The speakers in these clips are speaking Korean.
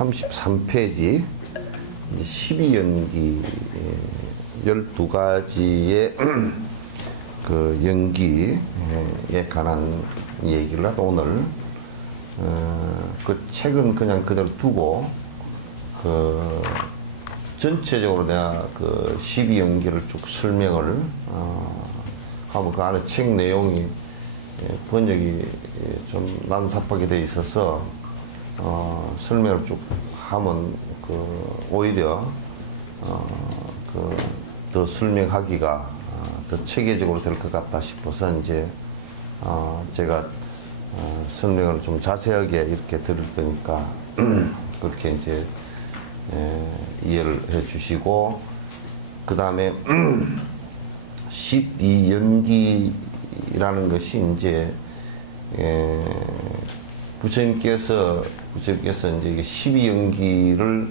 (333페이지) 12연기 12가지의 그 연기에 관한 얘기를 하다 오늘 그 책은 그냥 그대로 두고 그 전체적으로 내가 그 12연기를 쭉 설명을 하면 그 안에 책 내용이 번역이 좀 난삽하게 돼 있어서 설명을 쭉 하면 그 오히려 그 더 설명하기가 더 체계적으로 될 것 같다 싶어서 이제 제가 설명을 좀 자세하게 이렇게 들을 거니까 그렇게 이제 이해를 해 주시고, 그 다음에 12연기라는 것이 이제 부처님께서 이제 이게 12연기를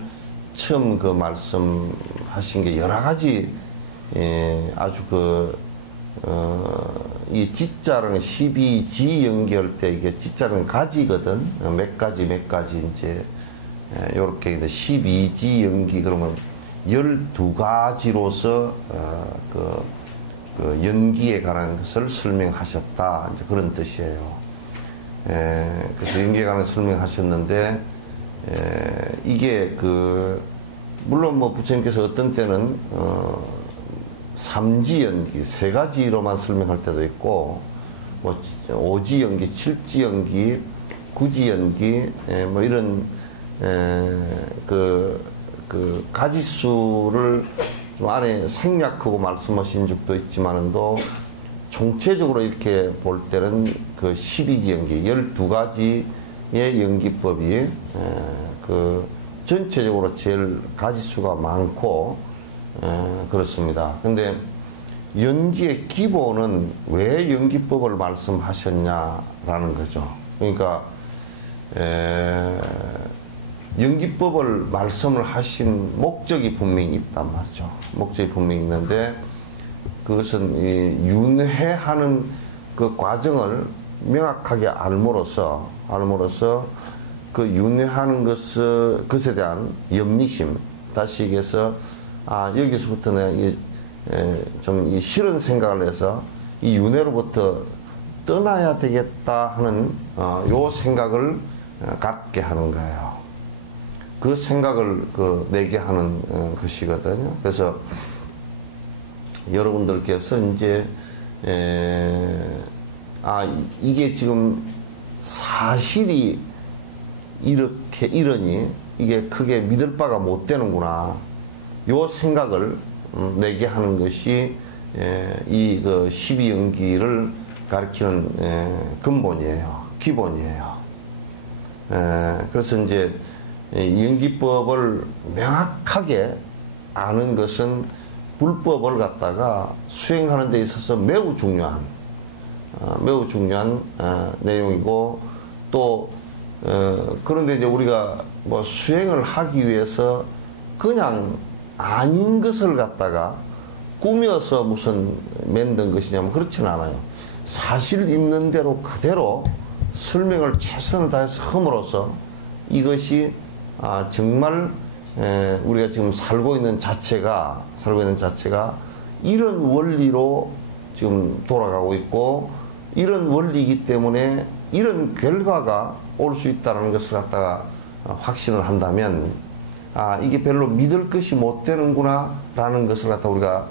처음 그 말씀하신 게 여러 가지 아주 이 지자는 12지 연기할 때 이게 지자는 가지거든. 몇 가지 이제 요렇게 12지 연기 그러면 12가지로서 그 연기에 관한 것을 설명하셨다, 이제 그런 뜻이에요. 그래서 연기에 관한 설명하셨는데, 이게 물론 뭐 부처님께서 어떤 때는 3지 연기, 3가지로만 설명할 때도 있고, 뭐 5지 연기, 7지 연기, 9지 연기, 뭐 이런 그 가지수를 좀 안에 생략하고 말씀하신 적도 있지만도, 총체적으로 이렇게 볼 때는 그 12지 연기, 12가지의 연기법이 그 전체적으로 제일 가지수가 많고 그렇습니다. 근데 연기의 기본은 왜 연기법을 말씀하셨냐라는 거죠. 그러니까 연기법을 말씀을 하신 목적이 분명히 있단 말이죠. 목적이 분명히 있는데, 그것은 이 윤회하는 그 과정을 명확하게 알므로써 그 윤회하는 것에 대한 염리심, 다시 얘기해서 여기서부터는 좀 이 싫은 생각을 해서 이 윤회로부터 떠나야 되겠다 하는 요 생각을 갖게 하는 거예요. 그 생각을 내게 하는 것이거든요. 그래서 여러분들께서 이제 이게 지금 사실이 이렇게 이러니 이게 크게 믿을 바가 못 되는구나, 요 생각을 내게 하는 것이 이 12연기를 가리키는 근본이에요. 기본이에요. 그래서 이제 연기법을 명확하게 아는 것은 불법을 갖다가 수행하는 데 있어서 매우 중요한 내용이고, 또 그런데 이제 우리가 뭐 수행을 하기 위해서 그냥 아닌 것을 갖다가 꾸며서 무슨 만든 것이냐면 그렇지는 않아요. 사실 있는 대로 그대로 설명을 최선을 다해서 함으로써 이것이 정말 우리가 지금 살고 있는 자체가 이런 원리로 지금 돌아가고 있고, 이런 원리이기 때문에 이런 결과가 올 수 있다는 것을 갖다가 확신을 한다면, 이게 별로 믿을 것이 못 되는구나 라는 것을 갖다 우리가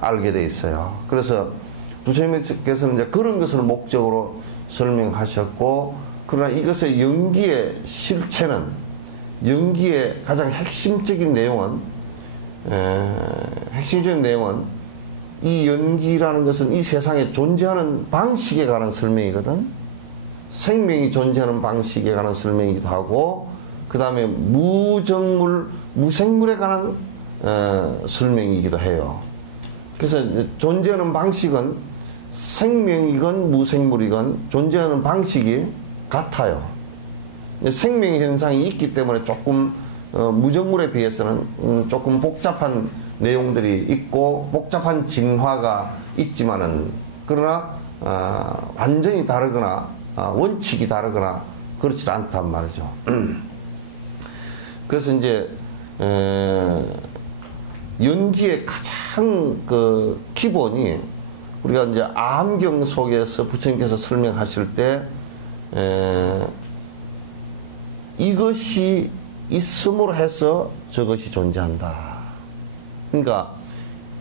알게 돼 있어요. 그래서 부처님께서는 이제 그런 것을 목적으로 설명하셨고, 그러나 이것의 연기의 실체는, 연기의 가장 핵심적인 내용은 이 연기라는 것은 이 세상에 존재하는 방식에 관한 설명이거든. 생명이 존재하는 방식에 관한 설명이기도 하고, 그 다음에 무정물, 무생물에 관한 설명이기도 해요. 그래서 존재하는 방식은 생명이건 무생물이건 존재하는 방식이 같아요. 생명 현상이 있기 때문에 조금 무정물에 비해서는 조금 복잡한 내용들이 있고 복잡한 진화가 있지만은, 그러나 완전히 다르거나 원칙이 다르거나 그렇지 않단 말이죠. 그래서 이제 연기의 가장 그 기본이, 우리가 이제 암경 속에서 부처님께서 설명하실 때 이것이 있음으로 해서 저것이 존재한다. 그러니까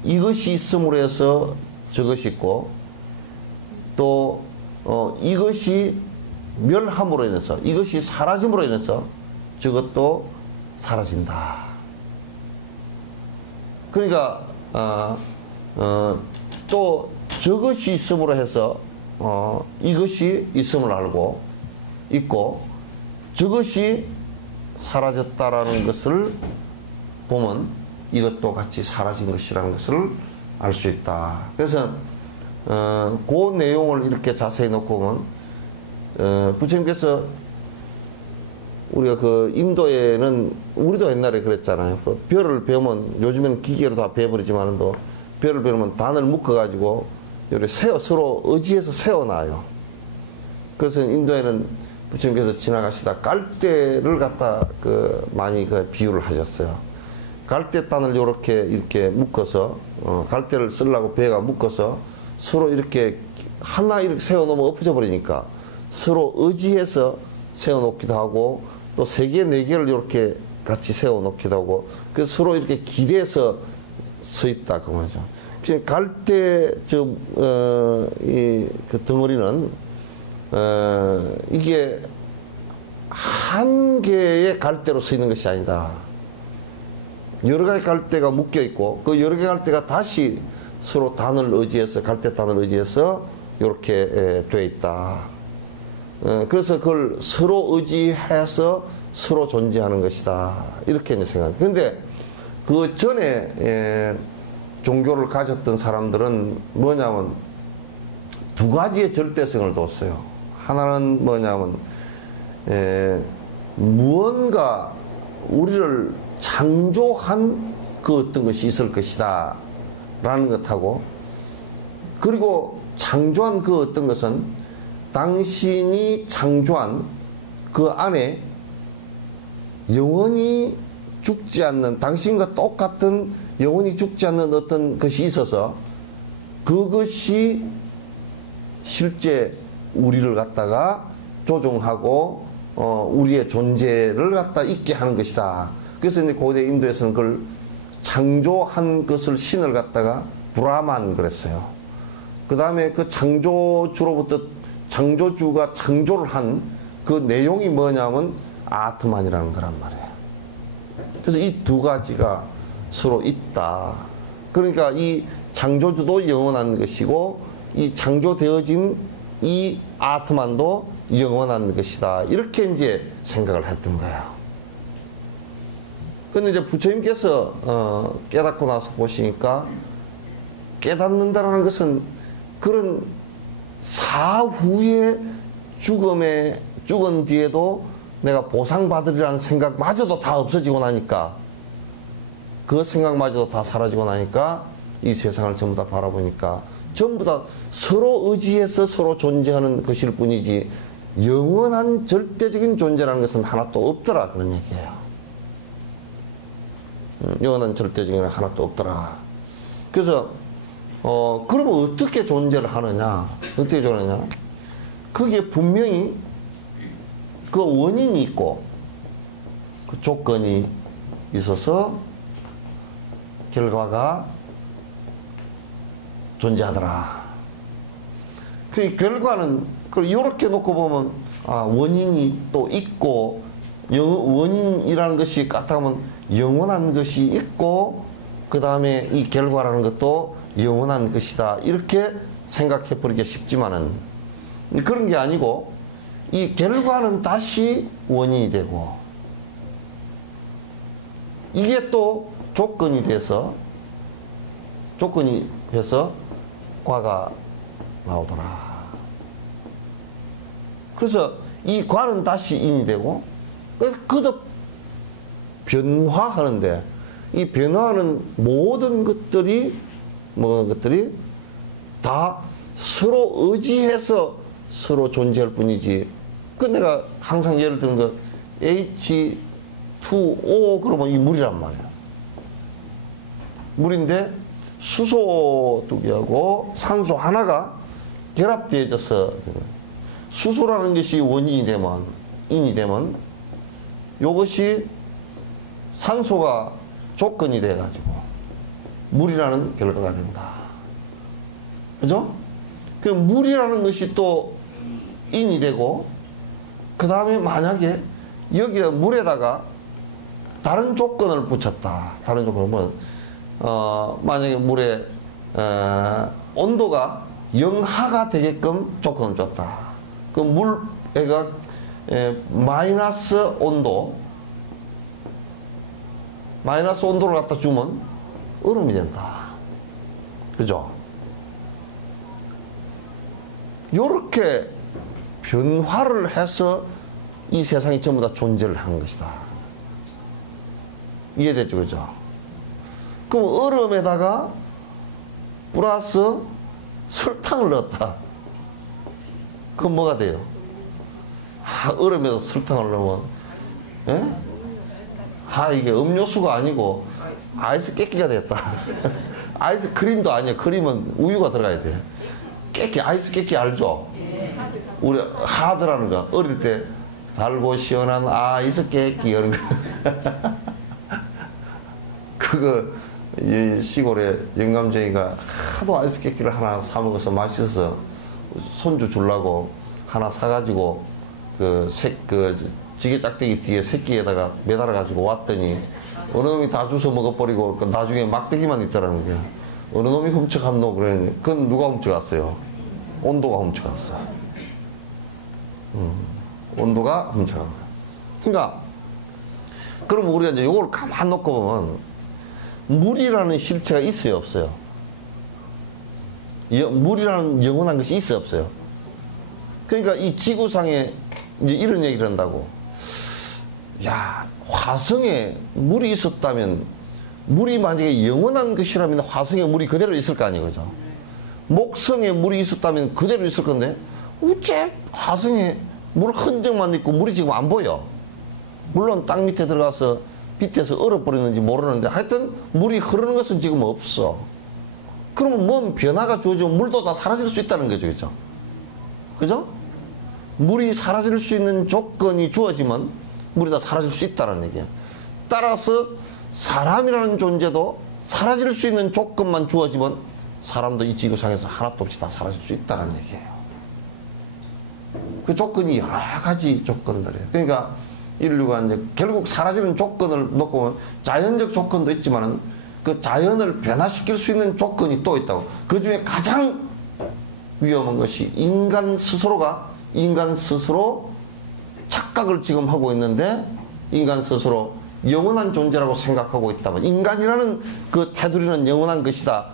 이것이 있음으로 해서 저것이 있고, 또 이것이 멸함으로 인해서, 이것이 사라짐으로 인해서 저것도 사라진다. 그러니까 또 저것이 있음으로 해서 이것이 있음을 알고 있고, 저것이 사라졌다라는 것을 보면 이것도 같이 사라진 것이라는 것을 알 수 있다. 그래서 그 내용을 이렇게 자세히 놓고 보면, 부처님께서 우리가 그 인도에는, 우리도 옛날에 그랬잖아요. 그 벼를 베면, 요즘에는 기계로 다 베버리지만도 벼를 베면 단을 묶어가지고 요렇게 서로 의지해서 세워놔요. 그래서 인도에는 부처님께서 지나가시다 깔대를 갖다 많이 비유를 하셨어요. 갈대단을 이렇게 묶어서, 갈대를 쓰려고 배가 묶어서 서로 이렇게 하나 이렇게 세워놓으면 엎어져 버리니까 서로 의지해서 세워놓기도 하고, 또 3개, 4개를 이렇게 같이 세워놓기도 하고, 그래서 서로 이렇게 기대서 서 있다, 그 말이죠. 갈대, 그 덩어리는, 이게 한 개의 갈대로 서 있는 것이 아니다. 여러 가지 갈대가 묶여 있고, 그 여러 개의 갈대가 다시 서로 단을 의지해서, 갈대단을 의지해서 이렇게 돼 있다. 그래서 그걸 서로 의지해서 서로 존재하는 것이다. 이렇게 이제 생각합니다. 근데 그 전에 종교를 가졌던 사람들은 뭐냐면 2가지의 절대성을 뒀어요. 하나는 뭐냐면 무언가 우리를 창조한 그 어떤 것이 있을 것이다 라는 것하고, 그리고 창조한 그 어떤 것은 당신이 창조한 그 안에 영원히 죽지 않는, 당신과 똑같은 영원히 죽지 않는 어떤 것이 있어서 그것이 실제 우리를 갖다가 조종하고 우리의 존재를 갖다 있게 하는 것이다. 그래서 이제 고대 인도에서는 그걸 창조한 것을, 신을 갖다가 브라만 그랬어요. 그 다음에 그 창조주로부터, 창조주가 창조를 한 그 내용이 뭐냐면 아트만이라는 거란 말이에요. 그래서 이 2가지가 서로 있다. 그러니까 이 창조주도 영원한 것이고, 이 창조되어진 이 아트만도 영원한 것이다. 이렇게 이제 생각을 했던 거예요. 근데 이제 부처님께서 깨닫고 나서 보시니까, 깨닫는다라는 것은 그런 사후의 죽은 뒤에도 내가 보상받으리라는 생각마저도 다 없어지고 나니까, 그 생각마저도 다 사라지고 나니까 이 세상을 전부 다 바라보니까 전부 다 서로 의지해서 서로 존재하는 것일 뿐이지 영원한 절대적인 존재라는 것은 하나도 없더라, 그런 얘기예요. 영원한 절대적인 하나도 없더라. 그래서 그러면 어떻게 존재를 하느냐? 어떻게 존재하느냐? 거기에 분명히 그 원인이 있고, 그 조건이 있어서 결과가 존재하더라. 그 결과는, 이렇게 놓고 보면, 원인이 또 있고, 원인이라는 것이 까딱하면 영원한 것이 있고, 그 다음에 이 결과라는 것도 영원한 것이다. 이렇게 생각해 버리기가 쉽지만은, 그런 게 아니고, 이 결과는 다시 원인이 되고, 이게 또 조건이 돼서 과가 나오더라. 그래서 이 과는 다시 인이 되고, 그래서 그도 변화하는데, 이 변화하는 모든 것들이 다 서로 의지해서 서로 존재할 뿐이지. 그 내가 항상 예를 드는 거 H2O 그러면 이 물이란 말이야. 물인데 수소 두 개하고 산소 하나가 결합되어져서, 수소라는 것이 원인이 되면, 인이 되면, 요것이 산소가 조건이 돼가지고 물이라는 결과가 된다. 그죠? 그 물이라는 것이 또 인이 되고, 그 다음에 만약에 여기에 물에다가 다른 조건을 붙였다. 다른 조건을 뭐, 만약에 물에 온도가 영하가 되게끔 조건을 줬다. 그 물에가 마이너스 온도를 갖다 주면 얼음이 된다. 그죠? 요렇게 변화를 해서 이 세상이 전부 다 존재를 한 것이다. 이해됐죠? 그죠? 그럼 얼음에다가 플러스 설탕을 넣었다. 그럼 뭐가 돼요? 얼음에다 설탕을 넣으면, 예? 이게 음료수가 아니고 아이스 깨끼가 됐다. 아이스 크림도 아니야. 크림은 우유가 들어가야 돼. 아이스 깨끼 알죠? 우리 하드라는 거. 어릴 때 달고 시원한 아이스 깨끼 이런 거. 그거 시골에 영감쟁이가 하도 아이스 깨끼를 하나 사 먹어서 맛있어서 손주 주려고 하나 사가지고 그 지게 짝대기 뒤에 새끼에다가 매달아가지고 왔더니 어느 놈이 다 주워 먹어버리고 나중에 막대기만 있더라는 거야. 어느 놈이 훔쳐갔노? 그러니 그건 누가 훔쳐갔어요? 온도가 훔쳐갔어. 온도가 훔쳐간 거야. 그러니까 그럼 우리가 이제 이걸 가만 놓고 보면 물이라는 실체가 있어요, 없어요? 물이라는 영원한 것이 있어요, 없어요? 그러니까 이 지구상에 이제 이런 얘기를 한다고. 야, 화성에 물이 있었다면, 물이 만약에 영원한 것이라면 화성에 물이 그대로 있을 거 아니에요, 그죠? 목성에 물이 있었다면 그대로 있을 건데, 어째 화성에 물 흔적만 있고 물이 지금 안 보여? 물론 땅 밑에 들어가서 밑에서 얼어버리는지 모르는데, 하여튼 물이 흐르는 것은 지금 없어. 그러면 뭔 변화가 주어지면 물도 다 사라질 수 있다는 거죠, 그죠? 그죠? 물이 사라질 수 있는 조건이 주어지면 물이 다 사라질 수 있다는 얘기야. 따라서 사람이라는 존재도 사라질 수 있는 조건만 주어지면 사람도 이 지구상에서 하나도 없이 다 사라질 수 있다는 얘기예요. 그 조건이 여러 가지 조건들이에요. 그러니까 인류가 이제 결국 사라지는 조건을 놓고 보면 자연적 조건도 있지만은 그 자연을 변화시킬 수 있는 조건이 또 있다고. 그 중에 가장 위험한 것이 인간 스스로 착각을 지금 하고 있는데, 인간 스스로 영원한 존재라고 생각하고 있다면, 인간이라는 그 테두리는 영원한 것이다.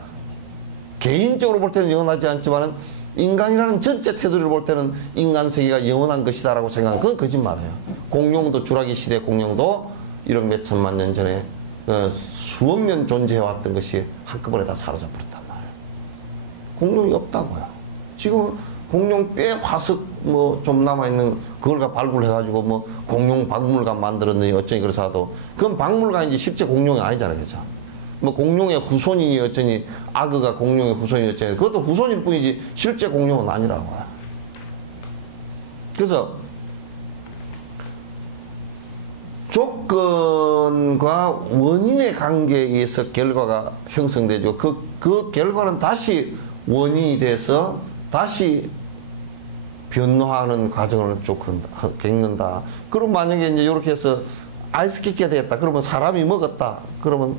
개인적으로 볼 때는 영원하지 않지만은 인간이라는 전체 테두리를 볼 때는 인간 세계가 영원한 것이다라고 생각하는 그건 거짓말이에요. 공룡도, 주라기 시대 공룡도 1억 몇 천만 년 전에 수억 년 존재해왔던 것이 한꺼번에 다 사라져버렸단 말이에요. 공룡이 없다고요. 지금 공룡 뼈 화석 뭐 좀 남아있는 그걸 발굴해가지고 뭐 공룡 박물관 만들었느니 어쩌니 그래서 하도, 그건 박물관이지 실제 공룡이 아니잖아요, 그죠? 뭐 공룡의 후손이니 어쩌니, 악어가 공룡의 후손이니 어쩌니, 그것도 후손일 뿐이지 실제 공룡은 아니라고요. 그래서 조건과 원인의 관계에 의해서 결과가 형성되죠. 그 결과는 다시 원인이 돼서 다시 변화하는 과정을 쭉 겪는다. 그럼 만약에 이제 이렇게 해서 아이스케이크가 되겠다. 그러면 사람이 먹었다. 그러면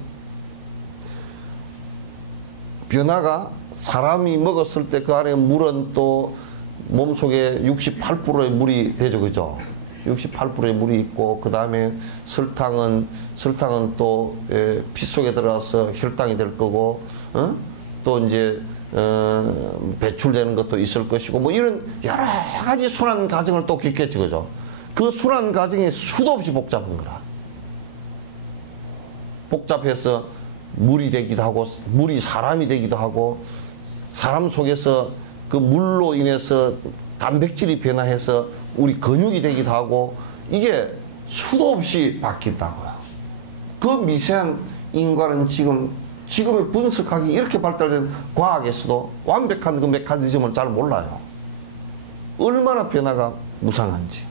변화가 사람이 먹었을 때 그 안에 물은 또 몸속에 68%의 물이 되죠. 그죠? 68%의 물이 있고, 그 다음에 설탕은 또 피 속에 들어가서 혈당이 될 거고, 또 이제 배출되는 것도 있을 것이고, 뭐 이런 여러 가지 순환 과정을 또 겪겠지. 그죠? 그 순환 과정이 수도 없이 복잡한 거라. 복잡해서 물이 되기도 하고, 물이 사람이 되기도 하고, 사람 속에서 그 물로 인해서 단백질이 변화해서 우리 근육이 되기도 하고, 이게 수도 없이 바뀐다고요. 그 미세한 인과는 지금의 분석하기 이렇게 발달된 과학에서도 완벽한 그 메커니즘을 잘 몰라요. 얼마나 변화가 무상한지.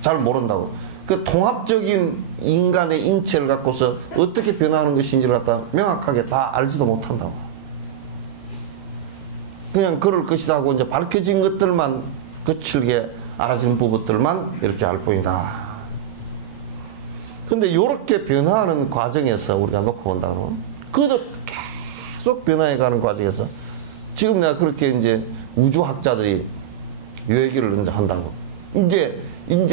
잘 모른다고. 그 통합적인 인간의 인체를 갖고서 어떻게 변화하는 것인지를 갖다 명확하게 다 알지도 못한다고. 그냥 그럴 것이다 하고 이제 밝혀진 것들만 거칠게 알아지는 부분들만 이렇게 알 뿐이다. 근데 이렇게 변화하는 과정에서 우리가 놓고 본다면, 그것도 계속 변화해가는 과정에서 지금 내가 그렇게 이제 우주학자들이 이 얘기를 이제 한다고. 이제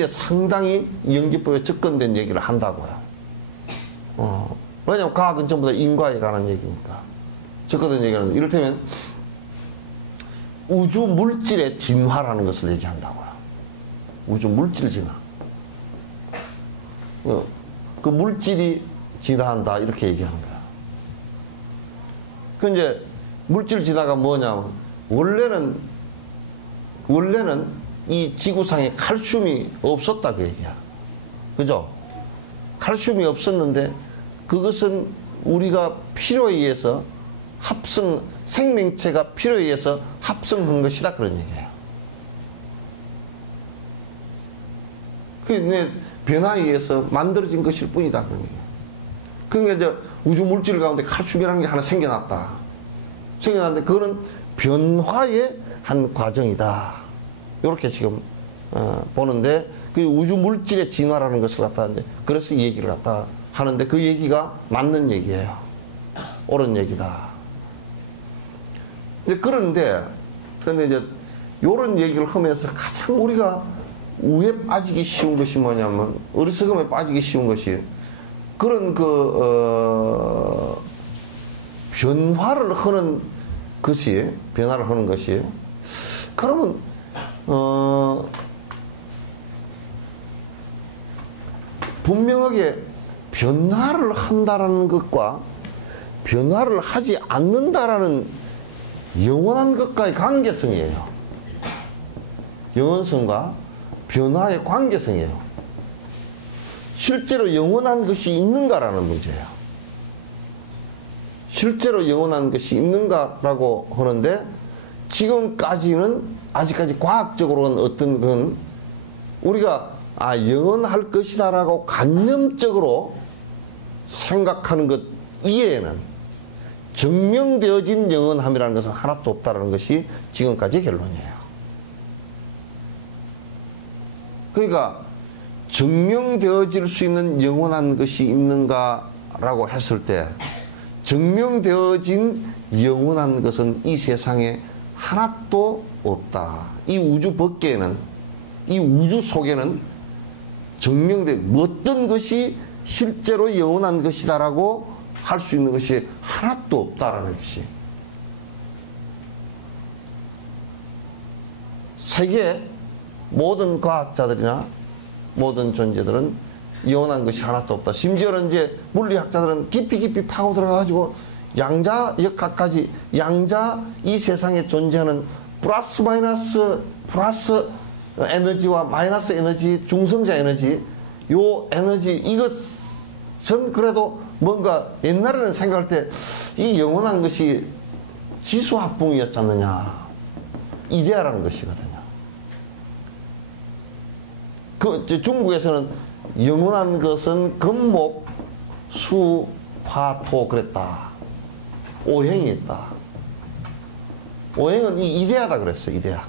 상당히 연기법에 접근된 얘기를 한다고요. 왜냐면 과학은 전부 다 인과에 관한 얘기니까. 접근된 얘기는 이를테면 우주 물질의 진화라는 것을 얘기한다고요. 우주 물질 진화. 그 물질이 진화한다 이렇게 얘기하는 거야. 그 이제 물질 진화가 뭐냐면 원래는 이 지구상에 칼슘이 없었다 그 얘기야. 그죠? 칼슘이 없었는데 그것은 우리가 필요에 의해서 생명체가 필요에 의해서 합성한 것이다 그런 얘기예요. 그게 변화에 의해서 만들어진 것일 뿐이다 그런 얘기예요. 그러니까 이제 우주 물질 가운데 칼슘이라는 게 하나 생겨났다. 생겨났는데 그거는 변화의 한 과정이다. 이렇게 지금 보는데, 그 우주 물질의 진화라는 것을 갖다 이제 그래서 이 얘기를 갖다 하는데, 그 얘기가 맞는 얘기예요. 옳은 얘기다. 이제 그런데 이제 이런 얘기를 하면서 가장 우리가 우에 빠지기 쉬운 것이 뭐냐면, 어리석음에 빠지기 쉬운 것이 그런 변화를 하는 것이 그러면 분명하게 변화를 한다라는 것과 변화를 하지 않는다라는 영원한 것과의 관계성이에요. 영원성과 변화의 관계성이에요. 실제로 영원한 것이 있는가라는 문제예요. 실제로 영원한 것이 있는가라고 하는데, 지금까지는 아직까지 과학적으로는 어떤 건 우리가 영원할 것이다라고 관념적으로 생각하는 것 이외에는 증명되어진 영원함이라는 것은 하나도 없다는 것이 지금까지의 결론이에요. 그러니까 증명되어질 수 있는 영원한 것이 있는가라고 했을 때, 증명되어진 영원한 것은 이 세상에 하나도 없다. 이 우주 밖에는, 이 우주 속에는 증명된 어떤 것이 실제로 영원한 것이다라고 할 수 있는 것이 하나도 없다라는 것이. 세계 모든 과학자들이나 모든 존재들은 영원한 것이 하나도 없다. 심지어는 이제 물리학자들은 깊이 파고 들어가가지고 양자 역학까지, 이 세상에 존재하는 플러스 에너지와 마이너스 에너지, 중성자 에너지, 요 에너지, 이것 전 그래도 뭔가 옛날에는 생각할 때 이 영원한 것이 지수합붕이었지 않느냐. 이데아라는 것이거든요. 중국에서는 영원한 것은 금목, 수, 화, 토 그랬다. 오행이 있다. 오행은 이 이데아다 그랬어요. 이데아.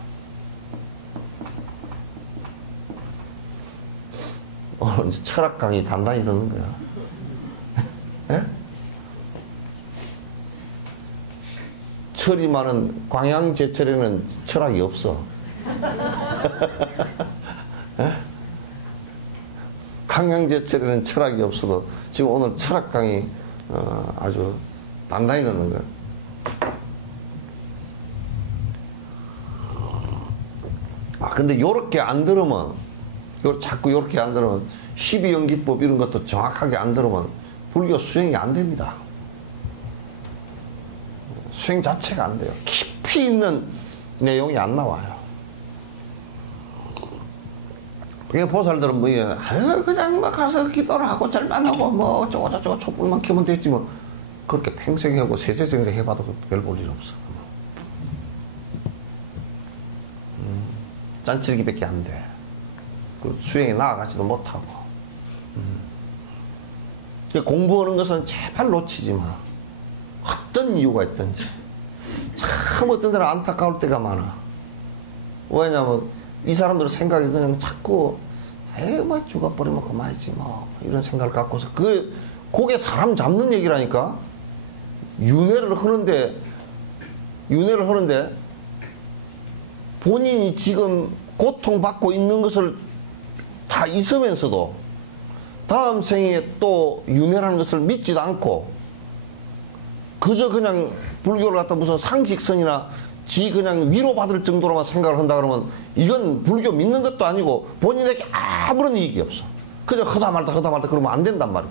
오늘 이제 철학 강의 단단히 듣는 거야. 예? 철이 많은 광양제철에는 철학이 없어. 예? 광양제철에는 철학이 없어도 지금 오늘 철학 강의 아주 단단히 듣는 거야. 근데 요렇게 안 들으면, 자꾸 요렇게 안 들으면, 12연기법 이런 것도 정확하게 안 들으면 불교 수행이 안 됩니다. 수행 자체가 안 돼요. 깊이 있는 내용이 안 나와요. 그게 보살들은 뭐, 그냥 막 가서 기도를 하고 절만 하고 뭐 어쩌고저쩌고 촛불만 켜면 되지 뭐. 그렇게 평생하고 세세생생 해봐도 별 볼 일 없어. 짠칠기밖에 안 돼. 수행에 나아가지도 못하고. 공부하는 것은 제발 놓치지 마. 어떤 이유가 있든지. 참 어떤 데는 안타까울 때가 많아. 왜냐면 이 사람들의 생각이 그냥 자꾸 뭐 죽어버리면 그만이지 뭐 이런 생각을 갖고서 그게 사람 잡는 얘기라니까. 윤회를 하는데 본인이 지금 고통받고 있는 것을 다 있으면서도 다음 생에 또 윤회라는 것을 믿지도 않고 그저 그냥 불교를 갖다 무슨 상식선이나 그냥 위로받을 정도로만 생각을 한다 그러면 이건 불교 믿는 것도 아니고 본인에게 아무런 이익이 없어. 그저 허다 말다 그러면 안 된단 말이야.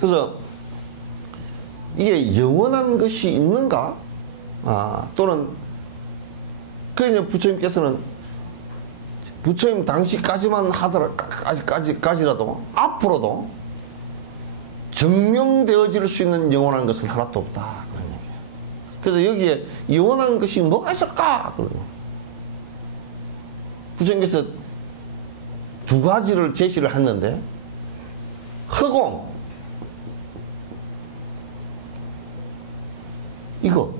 그래서 이게 영원한 것이 있는가? 또는 그냥 부처님께서는 부처님 당시까지만 까지라도 앞으로도 증명되어질 수 있는 영원한 것은 하나도 없다. 그런 얘기예요. 그래서 여기에 영원한 것이 뭐가 있을까? 부처님께서 두 가지를 제시를 했는데 허공 이거.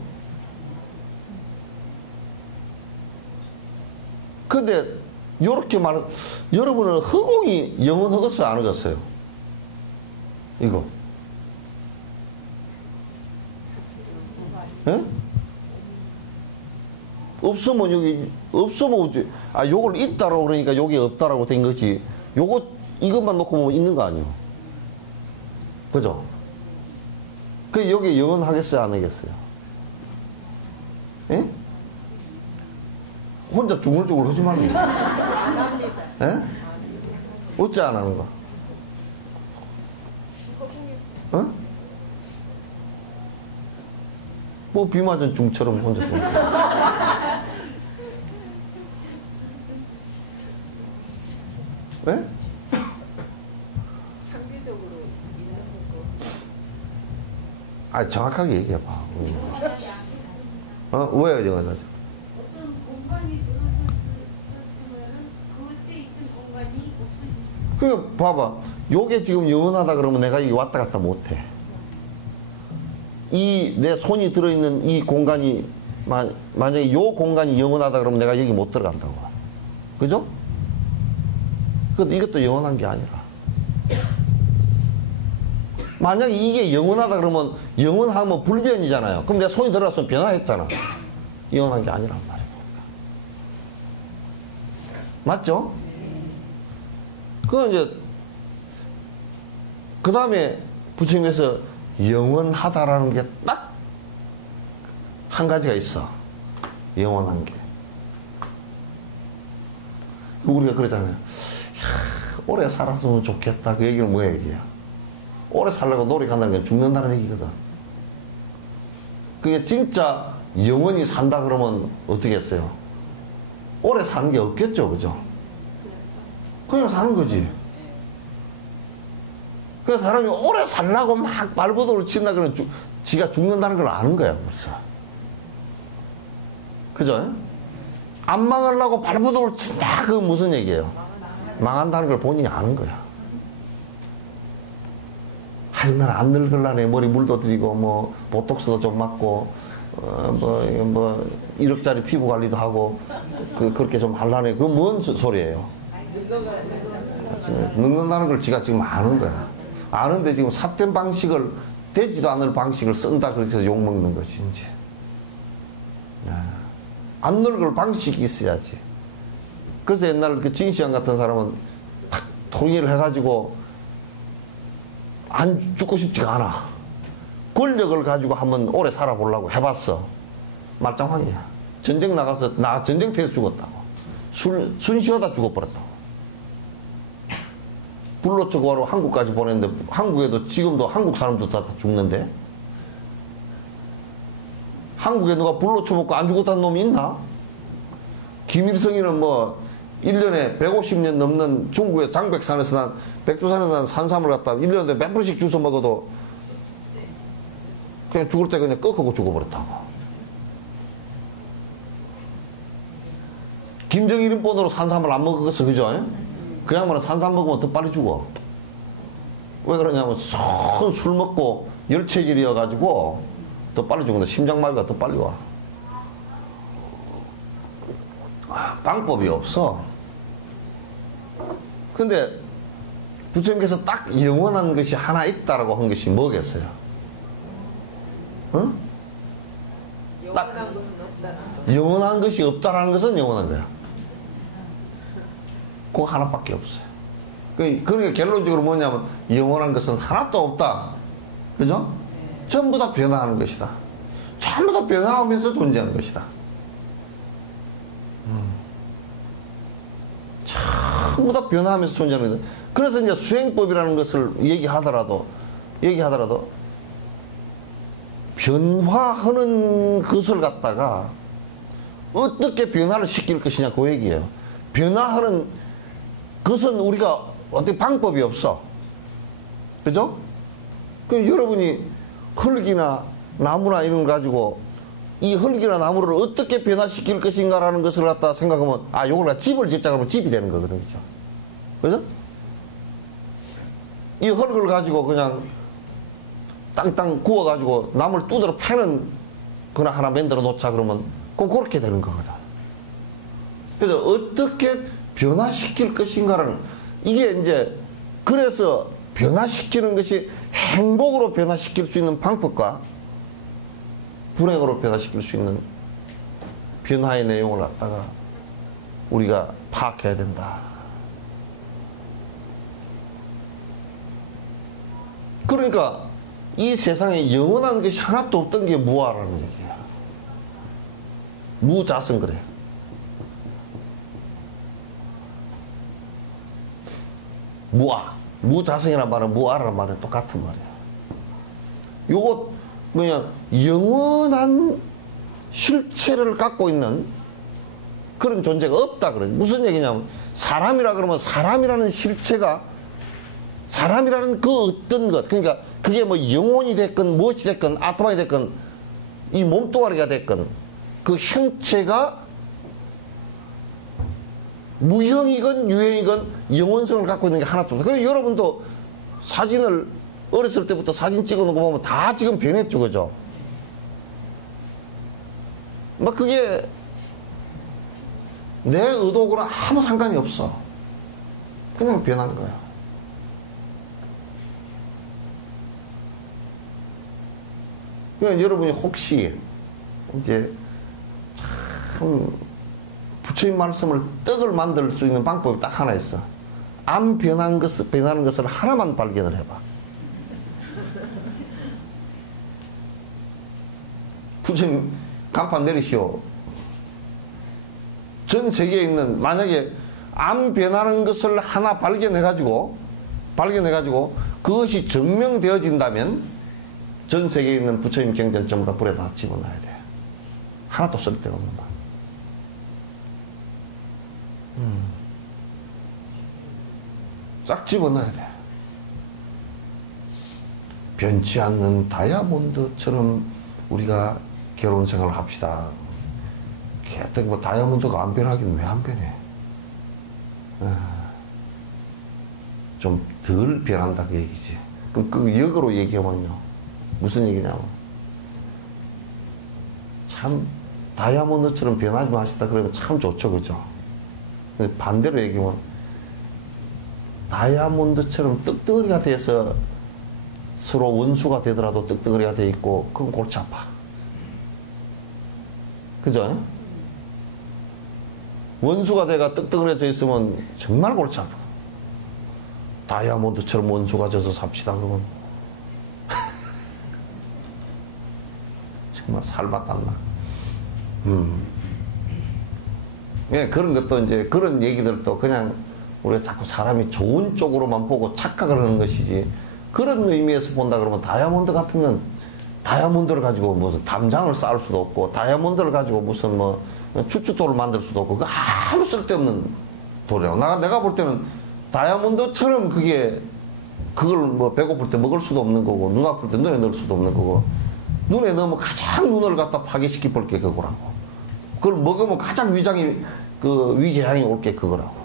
근데 요렇게 말은 여러분은 허공이 영원하겠어요? 안 하겠어요? 이거. 예? 없으면 여기 없으면 요걸 있다라고 그러니까 여기 없다라고 된 거지. 이것만 놓고 보면 있는 거 아니에요? 그죠? 여기 영원하겠어요? 안 하겠어요? 예? 혼자 중얼중얼 하지 말고. 예? 어째 안 하는 거야? 어? 뭐 비 맞은 중처럼 혼자 중얼. 예? 상대적으로 있는 거. 정확하게 얘기해봐. 왜요, 영원하지? 어떤 공간이 들어섰으면은 그때 있던 공간이 없어지죠. 그 봐봐. 요게 지금 영원하다 그러면 내가 여기 왔다 갔다 못해. 내 손이 들어있는 이 공간이 만약에 요 공간이 영원하다 그러면 내가 여기 못 들어간다고. 그죠? 이것도 영원한 게 아니라. 만약에 이게 영원하다 그러면 영원하면 불변이잖아요. 그럼 내 손이 들어갔으면 변화했잖아. 영원한 게 아니란 말이에요. 맞죠? 이제 그 다음에 부처님께서 영원하다라는 게 딱 한 가지가 있어. 영원한 게. 우리가 그러잖아요. 오래 살았으면 좋겠다. 그 얘기는 뭐야, 얘기야? 오래 살려고 노력한다는 게 죽는다는 얘기거든. 그게 진짜 영원히 산다 그러면 어떻게 했어요? 오래 사는 게 없겠죠, 그죠? 그냥 사는 거지. 그 사람이 오래 살라고 막 발버둥을 친다 그러면 지가 죽는다는 걸 아는 거야, 벌써. 그죠? 안 망하려고 발버둥을 친다, 그건 무슨 얘기예요? 망한다는 걸 본인이 아는 거야. 아유, 난 안 늙을라네. 머리 물도 들이고, 뭐, 보톡스도 좀 맞고, 1억짜리 피부 관리도 하고, 그렇게 좀 하려네. 그건 뭔 소리예요? 늙는다는 걸 지가 지금 아는 거야. 아는데 지금 삿된 방식을, 되지도 않을 방식을 쓴다, 그렇게 해서 욕먹는 것이, 이제. 안 늙을 방식이 있어야지. 그래서 옛날 그 진시황 같은 사람은 탁 통일을 해가지고, 안 죽고 싶지가 않아. 권력을 가지고 한번 오래 살아보려고 해봤어. 말짱황이야. 전쟁 나가서, 전쟁터에서 죽었다고. 순시하다 죽어버렸다고. 불로쳐 구하러 한국까지 보냈는데, 한국에도 지금도 한국 사람도 다 죽는데, 한국에 누가 불로쳐 먹고 안 죽었다는 놈이 있나? 김일성이는 뭐, 1년에 150년 넘는 중국의 장백산에서 난, 백두산에서 난 산삼을 갖다 1년에 몇 번씩 주워 먹어도 그냥 죽을 때 그냥 꺾고 죽어버렸다고. 김정일인 본으로 산삼을 안 먹었어, 그죠? 그 양반은 산삼 먹으면 더 빨리 죽어. 왜 그러냐면 술 먹고 열체질이어가지고 더 빨리 죽는다. 심장마비가 더 빨리 와. 방법이 없어. 근데 부처님께서 딱 영원한 것이 하나 있다라고 한 것이 뭐겠어요? 응? 딱 영원한 것이 없다라는 것은 영원한 거야. 그거 하나밖에 없어요. 그러니까 결론적으로 뭐냐면 영원한 것은 하나도 없다. 그죠? 전부 다 변화하는 것이다. 전부 다 변화하면서 존재하는 것이다. 전부 다 변화하면서 존재하는 거다. 그래서 이제 수행법이라는 것을 얘기하더라도 변화하는 것을 갖다가 어떻게 변화를 시킬 것이냐 그 얘기예요. 변화하는 것은 우리가 어떻게 방법이 없어. 그죠? 그 여러분이 흙이나 나무나 이런 거 가지고 이 흙이나 나무를 어떻게 변화시킬 것인가라는 것을 갖다 생각하면 요걸 집을 짓자 그러면 집이 되는 거거든. 그죠? 그죠? 이 흙을 가지고 그냥 땅땅 구워가지고 나무를 두드러 패는 거나 하나 만들어 놓자 그러면 꼭 그렇게 되는 거거든. 그래서 어떻게 변화시킬 것인가라는 이게 이제 그래서 변화시키는 것이 행복으로 변화시킬 수 있는 방법과 불행으로 변화시킬 수 있는 변화의 내용을 갖다가 우리가 파악해야 된다. 그러니까 이 세상에 영원한 것이 하나도 없던 게 무아라는 얘기야. 무자성 그래. 무아. 무자성이란 말은 무아라는 말은 똑같은 말이야. 요거 뭐냐 영원한 실체를 갖고 있는 그런 존재가 없다 그래. 무슨 얘기냐면 사람이라 그러면 사람이라는 실체가 사람이라는 그 어떤 것 그러니까 그게 뭐 영혼이 됐건 무엇이 됐건 아토마이 됐건 이 몸뚱아리가 됐건 그 형체가 무형이건 유형이건 영혼성을 갖고 있는 게 하나도 없다. 그래서 여러분도 사진을 어렸을 때부터 사진 찍어놓은 거 보면 다 지금 변했죠. 그죠? 막 그게 내 의도하고는 아무 상관이 없어. 그냥 변한 거야. 그러니까 여러분이 혹시 이제 참 부처님 말씀을 떡을 만들 수 있는 방법이 딱 하나 있어. 안 변하는 것을 하나만 발견을 해봐. 부처님 간판 내리시오. 전 세계에 있는 만약에 안 변하는 것을 하나 발견해가지고 그것이 증명되어진다면 전 세계에 있는 부처님 경전 전부 다 불에다 집어넣어야 돼. 하나도 쓸데가 없는 거야. 싹 집어넣어야 돼. 변치 않는 다이아몬드처럼 우리가 결혼 생활을 합시다. 걔한테 뭐 다이아몬드가 안 변하긴 왜 안 변해? 좀 덜 변한다 그 얘기지. 그럼 그 역으로 얘기하면요. 무슨 얘기냐면 참 다이아몬드처럼 변하지 마시다 그러면 참 좋죠. 그죠? 근데 반대로 얘기하면 다이아몬드처럼 떡덩어리가 돼서 서로 원수가 되더라도 떡덩어리가 돼 있고 그건 골치 아파. 그죠? 원수가 돼가 떡덩어리가 져 있으면 정말 골치 아파. 다이아몬드처럼 원수가 져서 삽시다 그러면 정말 살맛났나. 예, 그런 것도 이제 그런 얘기들도 그냥 우리가 자꾸 사람이 좋은 쪽으로만 보고 착각을 하는 것이지, 그런 의미에서 본다 그러면 다이아몬드 같은 건 다이아몬드를 가지고 무슨 담장을 쌓을 수도 없고 다이아몬드를 가지고 무슨 뭐 추추돌을 만들 수도 없고 그 아무 쓸데없는 돌이라고. 내가 볼 때는 다이아몬드처럼 그걸 뭐 배고플 때 먹을 수도 없는 거고 눈 아플 때 눈에 넣을 수도 없는 거고, 눈에 넣으면 가장 눈을 갖다 파괴시킬 게 그거라고. 그걸 먹으면 가장 위궤양이 올 게 그거라고.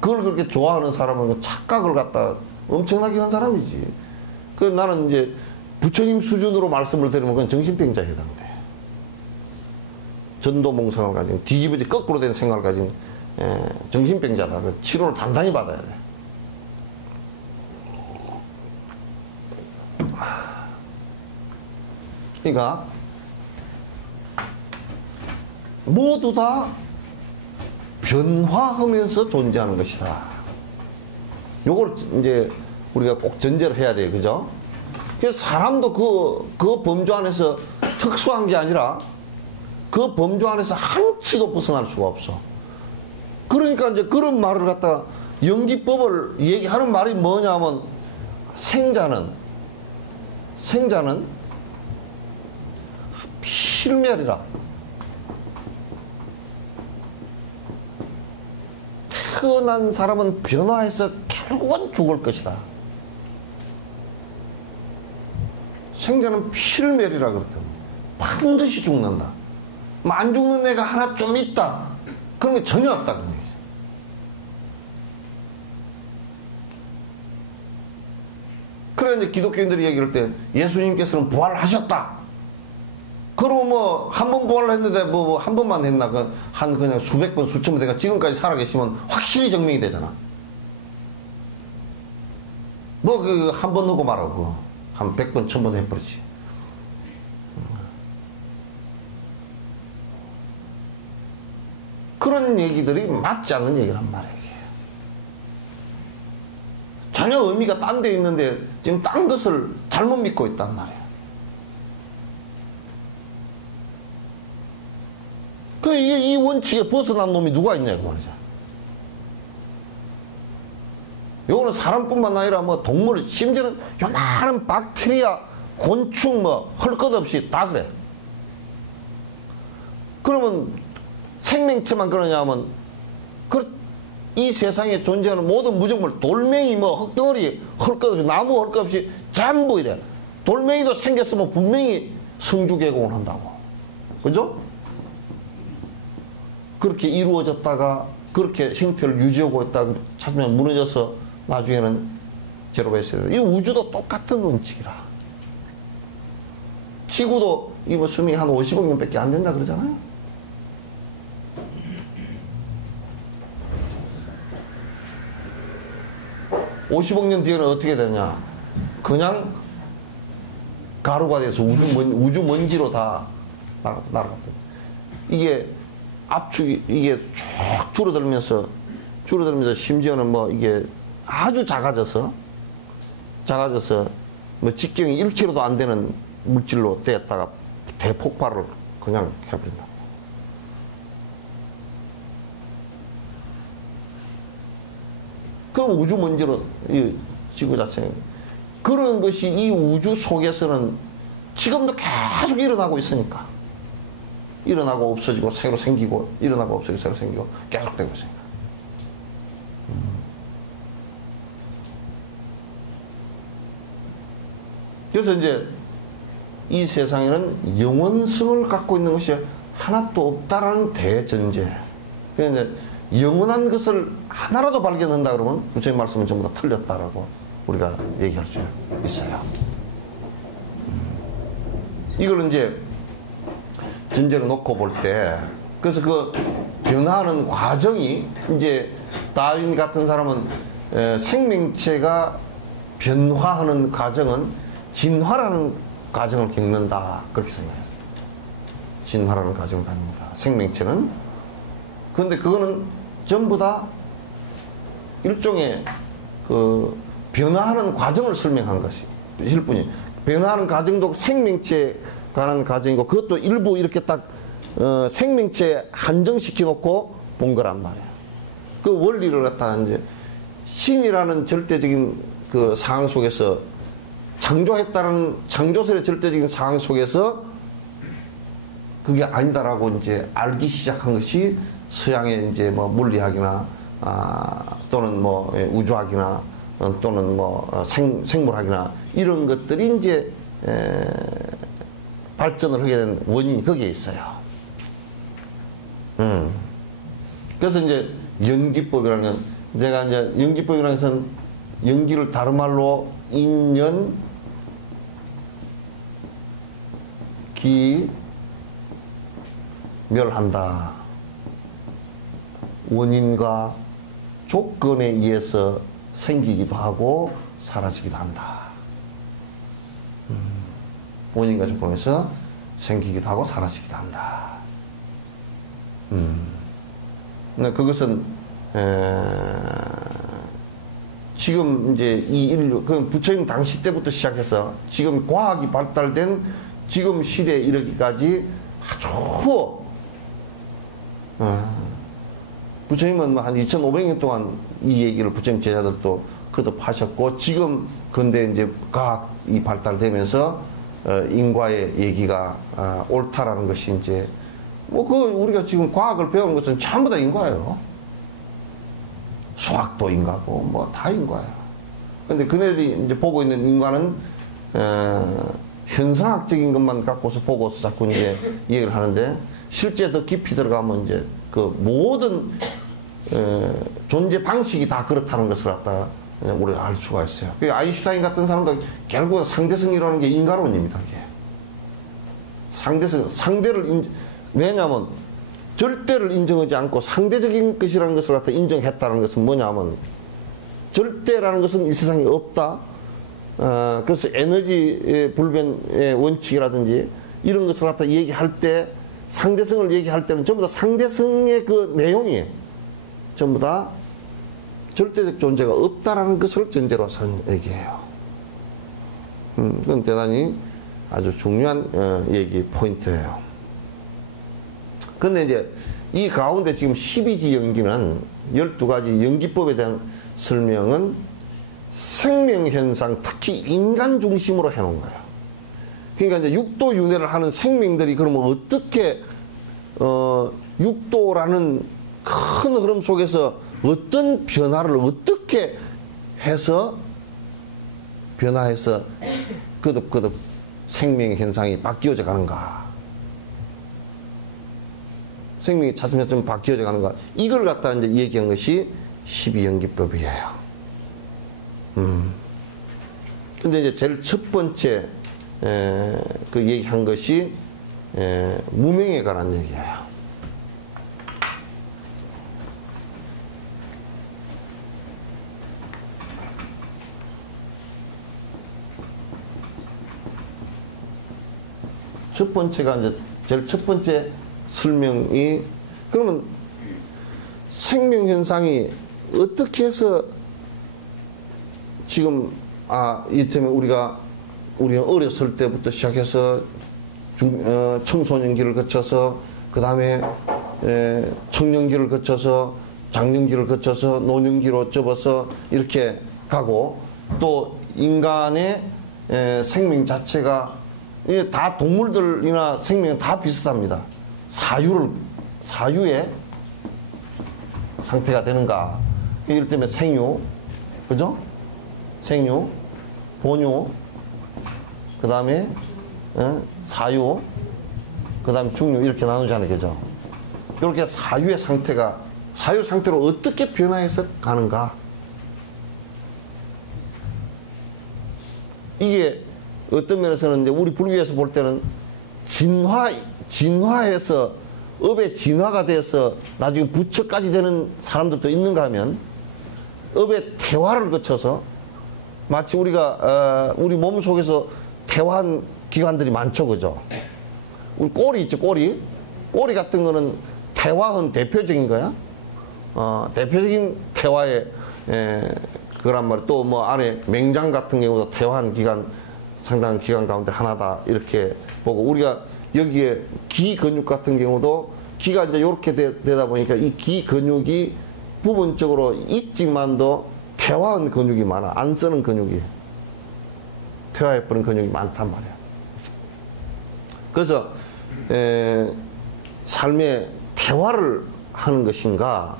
그걸 그렇게 좋아하는 사람은 착각을 갖다 엄청나게 한 사람이지. 그 나는 이제 부처님 수준으로 말씀을 드리면 그건 정신병자에 해당돼. 전도몽상을 가진 뒤집어지 거꾸로 된 생각을 가진 정신병자다. 치료를 단단히 받아야 돼. 그러니까 모두 다 변화하면서 존재하는 것이다. 요걸 이제 우리가 꼭 전제를 해야 돼요. 그죠? 그래서 사람도 그 범주 안에서 특수한 게 아니라 그 범주 안에서 한치도 벗어날 수가 없어. 그러니까 이제 그런 말을 갖다가 연기법을 얘기하는 말이 뭐냐면 생자는 필멸이라. 태어난 사람은 변화해서 결국은 죽을 것이다. 생자는 필멸이라 그랬더니 반드시 죽는다. 안 죽는 애가 하나 좀 있다. 그런 게 전혀 없다. 그런 얘기죠. 그래 이제 기독교인들이 얘기할 때 예수님께서는 부활하셨다. 그러면 뭐 한 번 부활을 했는데 뭐 한 번만 했나? 그냥 수백 번 수천 번 내가 지금까지 살아계시면 확실히 증명이 되잖아. 뭐 한 번 하고 말하고 한 100번 1000번 해버리지. 그런 얘기들이 맞지 않는 얘기란 말이에요. 전혀 의미가 딴 데 있는데 지금 딴 것을 잘못 믿고 있단 말이에요. 이 원칙에 벗어난 놈이 누가 있냐고 말이죠. 요거는 사람뿐만 아니라 뭐 동물, 심지어는 요만한 박테리아, 곤충 뭐 할 것 없이 다 그래. 그러면 생명체만 그러냐 하면 이 세상에 존재하는 모든 무정물, 돌멩이 뭐 흙덩어리 할 것 없이 나무 할 것 없이 전부 이래. 돌멩이도 생겼으면 분명히 성주개공을 한다고. 그죠? 그렇게 이루어졌다가 그렇게 형태를 유지하고 있다가 찾으면 무너져서 나중에는 제로가 있어야 돼. 이 우주도 똑같은 원칙이라. 지구도 뭐 수명이 한 50억 년밖에 안 된다 그러잖아요. (50억 년) 뒤에는 어떻게 되냐? 그냥 가루가 돼서 우주 먼지로 다 날아갔거든. 이게 압축이 이게 쭉 줄어들면서 심지어는 뭐 이게 아주 작아져서 뭐 직경이 1kg도 안 되는 물질로 됐다가 대폭발을 그냥 해버린다. 그럼 우주 먼지로 이 지구 자체가 그런 것이 이 우주 속에서는 지금도 계속 일어나고 있으니까. 일어나고 없어지고 새로 생기고 일어나고 없어지고 새로 생기고 계속되고 있으니까. 그래서 이제 이 세상에는 영원성을 갖고 있는 것이 하나도 없다라는 대전제. 그러니까 이제 영원한 것을 하나라도 발견한다 그러면 부처님 말씀은 전부 다 틀렸다라고 우리가 얘기할 수 있어요. 이걸 이제 전제로 놓고 볼 때, 그래서 그 변화하는 과정이 이제 다윈 같은 사람은 생명체가 변화하는 과정은 진화라는 과정을 겪는다, 그렇게 생각했어요. 진화라는 과정을 갖는다, 생명체는. 그런데 그거는 전부 다 일종의 그 변화하는 과정을 설명한 것일 뿐이에요. 변화하는 과정도 생명체에 관한 과정이고, 그것도 일부 이렇게 딱 생명체에 한정시켜 놓고 본 거란 말이에요. 그 원리를 갖다가 이제 신이라는 절대적인 그 상황 속에서, 창조했다는 창조설의 절대적인 상황 속에서 그게 아니다라고 이제 알기 시작한 것이 서양의 이제 뭐 물리학이나 또는 뭐 우주학이나 또는 뭐 생물학이나 이런 것들이 이제 발전을 하게 된 원인이 거기에 있어요. 그래서 이제 연기법이라는 건, 제가 이제 연기법이라는 것은 연기를 다른 말로 인연, 기, 멸한다. 원인과 조건에 의해서 생기기도 하고 사라지기도 한다. 원인과 조건에서 생기기도 하고 사라지기도 한다. 근데 그것은 지금 이제 이 인류, 그 부처님 당시 때부터 시작해서 지금 과학이 발달된 지금 시대에 이르기까지 아주 부처님은 한 2500년 동안 이 얘기를 부처님 제자들도 거듭하셨고, 지금 근데 이제 과학이 발달되면서 인과의 얘기가 옳다라는 것이 이제 뭐 그 우리가 지금 과학을 배우는 것은 전부 다 인과예요. 수학도 인과고 뭐 다 인과예요. 근데 그네들이 이제 보고 있는 인과는 현상학적인 것만 갖고서 보고서 자꾸 이제 얘기를 하는데, 실제 더 깊이 들어가면 이제 그 모든 존재 방식이 다 그렇다는 것을 갖다가 우리가 알 수가 있어요. 그 아인슈타인 같은 사람도 결국은 상대성이라는 게 인과론입니다. 이게 상대를 왜냐하면 절대를 인정하지 않고 상대적인 것이라는 것을 갖다 인정했다는 것은 뭐냐면, 절대라는 것은 이 세상에 없다. 그래서 에너지 불변의 원칙이라든지 이런 것을 갖다 얘기할 때, 상대성을 얘기할 때는 전부 다 상대성의 그 내용이 전부 다 절대적 존재가 없다라는 것을 전제로 선 얘기해요. 그건 대단히 아주 중요한 얘기 포인트예요. 근데 이제 이 가운데 지금 12지 연기는 12가지 연기법에 대한 설명은 생명현상, 특히 인간 중심으로 해놓은 거예요. 그러니까 이제 육도윤회를 하는 생명들이 그러면 어떻게 육도라는 큰 흐름 속에서 어떤 변화를 어떻게 해서 변화해서 거듭거듭 생명의 현상이 바뀌어져 가는가, 생명이 차츰차츰 바뀌어져 가는가, 이걸 갖다 이제 얘기한 것이 12연기법이에요. 근데 이제 제일 첫 번째 그 얘기한 것이 무명에 관한 얘기예요. 첫 번째가 이제 제일 첫 번째 설명이, 그러면 생명 현상이 어떻게 해서 지금 이때문에 우리는 어렸을 때부터 시작해서 청소년기를 거쳐서 그 다음에 청년기를 거쳐서 장년기를 거쳐서 노년기로 접어서 이렇게 가고, 또 인간의 생명 자체가 이게 다 동물들이나 생명은 다 비슷합니다. 사유의 상태가 되는가. 이럴 때면 생유, 그죠? 생유, 본유, 그 다음에 사유, 그 다음에 중유 이렇게 나누잖아요. 그죠? 이렇게 사유 상태로 어떻게 변화해서 가는가? 이게 어떤 면에서는 이제 우리 불교에서 볼 때는 진화해서 업의 진화가 돼서 나중에 부처까지 되는 사람들도 있는가 하면 업의 태화를 거쳐서 마치 우리가 우리 몸 속에서 태화한 기관들이 많죠. 그죠? 우리 꼬리 있죠. 꼬리 같은 거는 태화한 대표적인 거야. 대표적인 태화의 그란 말이야. 또 뭐 안에 맹장 같은 경우도 태화한 기관, 상당한 기관 가운데 하나다 이렇게 보고, 우리가 여기에 기 근육 같은 경우도 기가 이제 이렇게 되다 보니까 이 기 근육이 부분적으로 있지만도 태화한 근육이 많아. 안 쓰는 근육이, 태화해버린 근육이 많단 말이야. 그래서 삶의 태화를 하는 것인가,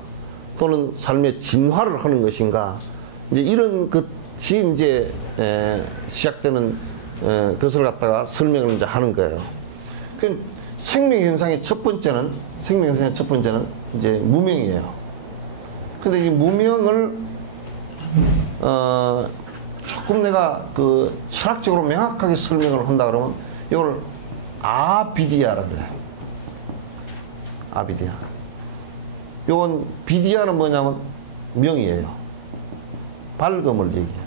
또는 삶의 진화를 하는 것인가, 이제 이런 것이 이제 시작되는 것을 갖다가 설명을 이제 하는 거예요. 그 생명 현상의 첫 번째는 이제 무명이에요. 근데 이 무명을 조금 내가 그 철학적으로 명확하게 설명을 한다 그러면 이걸 아비디아라고 그래요. 아비디아. 요건 비디아는 뭐냐면 명이에요. 밝음을 얘기해요.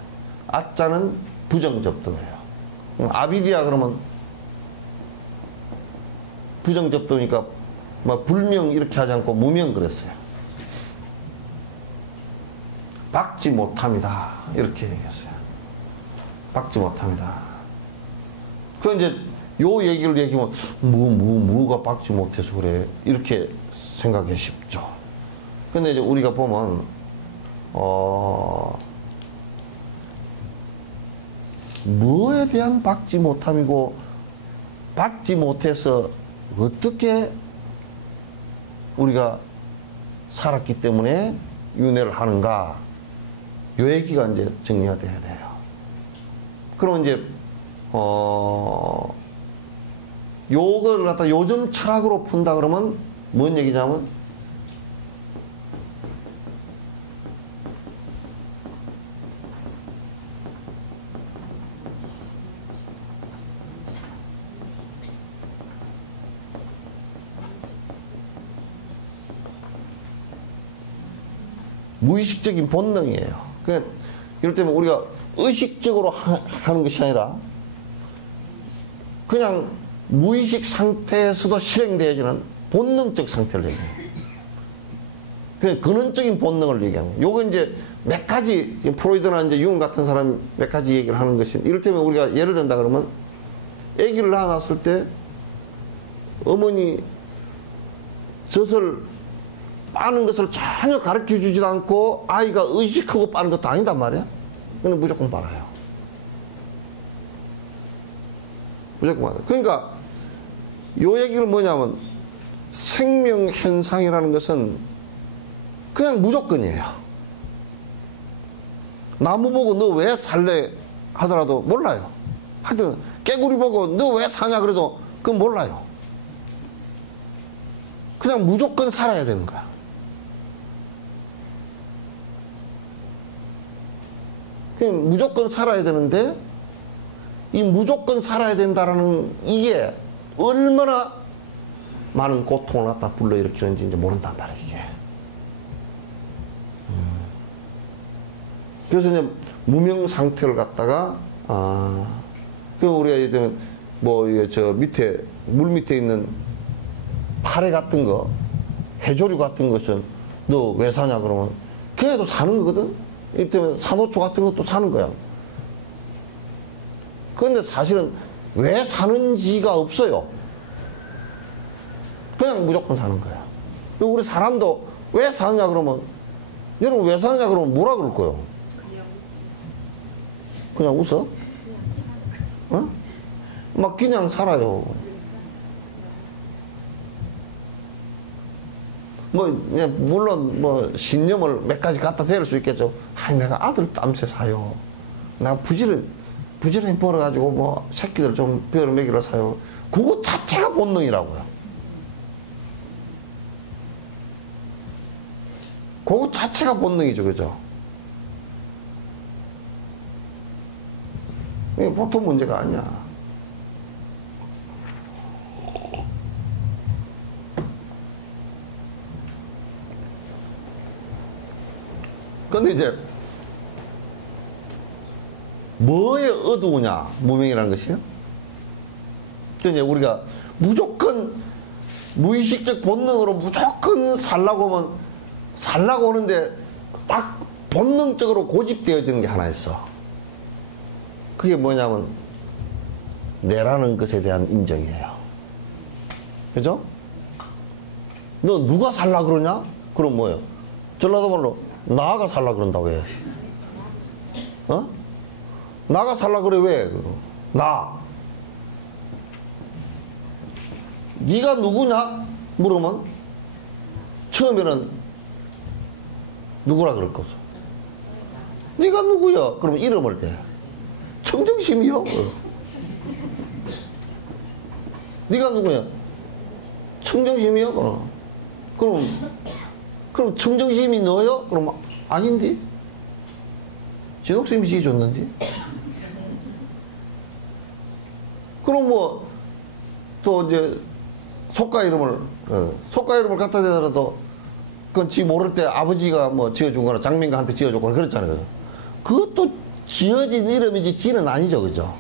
아자는 부정접도예요. 아비디아 그러면 부정접도니까 뭐 불명 이렇게 하지 않고 무명 그랬어요. 박지 못합니다. 이렇게 얘기했어요. 박지 못합니다. 그 이제 요 얘기를 얘기하면 뭐가 박지 못해서 그래 이렇게 생각이 쉽죠. 근데 이제 우리가 보면 뭐에 대한 박지 못함이고, 박지 못해서 어떻게 우리가 살았기 때문에 윤회를 하는가, 요 얘기가 이제 정리가 돼야 돼요. 그럼 이제 요걸 갖다 요즘 철학으로 푼다 그러면 뭔 얘기냐면, 무의식적인 본능이에요. 그러니까 이럴 때면 우리가 의식적으로 하는 것이 아니라 그냥 무의식 상태에서도 실행되어지는 본능적 상태를 얘기해요. 그냥 근원적인 본능을 얘기하는 거예요. 요거 이제 몇 가지, 프로이드나 이제 융 같은 사람 몇 가지 얘기를 하는 것이, 이럴 때면 우리가 예를 든다 그러면, 아기를 낳았을 때 어머니 젖을 빠는 것을 전혀 가르쳐 주지도 않고 아이가 의식하고 빠는 것도 아니단 말이야. 근데 무조건 빨아요. 무조건 빨아요. 그러니까 요 얘기는 뭐냐면, 생명 현상이라는 것은 그냥 무조건이에요. 나무 보고 너 왜 살래 하더라도 몰라요. 하여튼 깨구리 보고 너 왜 사냐 그래도 그건 몰라요. 그냥 무조건 살아야 되는 거야. 그냥 무조건 살아야 되는데, 이 무조건 살아야 된다라는 이게 얼마나 많은 고통을 갖다 불러일으키는지 이제 모른단 말이에요, 이게. 그래서 이제 무명 상태를 갖다가, 그 우리가 이제 뭐, 저 밑에, 물 밑에 있는 파래 같은 거, 해조류 같은 것은 너 왜 사냐 그러면 걔도 사는 거거든? 이때문에 산호초 같은 것도 사는 거야. 그런데 사실은 왜 사는지가 없어요. 그냥 무조건 사는 거야. 우리 사람도 왜 사느냐 그러면, 여러분 왜 사느냐 그러면 뭐라 그럴 거예요? 그냥 웃어? 어? 막 그냥 살아요. 뭐, 물론, 신념을 몇 가지 갖다 대릴 수 있겠죠. 아니, 내가 아들 땀새 사요. 내가 부지런히 벌어가지고 뭐 새끼들 좀 배를 먹이러 사요. 그거 자체가 본능이라고요. 그거 자체가 본능이죠, 그죠? 이게 보통 문제가 아니야. 근데 이제 뭐에 어두우냐, 무명이라는 것이요. 그러니까 우리가 무조건 무의식적 본능으로 무조건 살라고 하면 살라고 하는데 딱 본능적으로 고집되어지는 게 하나 있어. 그게 뭐냐면 내라는 것에 대한 인정이에요. 그죠? 너 누가 살라 그러냐? 그럼 뭐예요? 전라도 말로 나가 살라 그런다. 왜? 어? 나가 살라 그래. 왜? 나. 네가 누구냐? 물으면 처음에는 누구라 그럴 거죠. 네가 누구야? 그러면 이름을 대. 청정심이요? 네가 누구야? 청정심이요? 그럼 청정심이 너요? 그럼 아닌데? 진옥쌤이 지어줬는데? 그럼 뭐, 또 이제, 속가 이름을 갖다 대더라도, 그건 지 모를 때 아버지가 뭐 지어준 거나 장민가한테 지어줬거나 그랬잖아요. 그것도 지어진 이름이지 지는 아니죠, 그죠?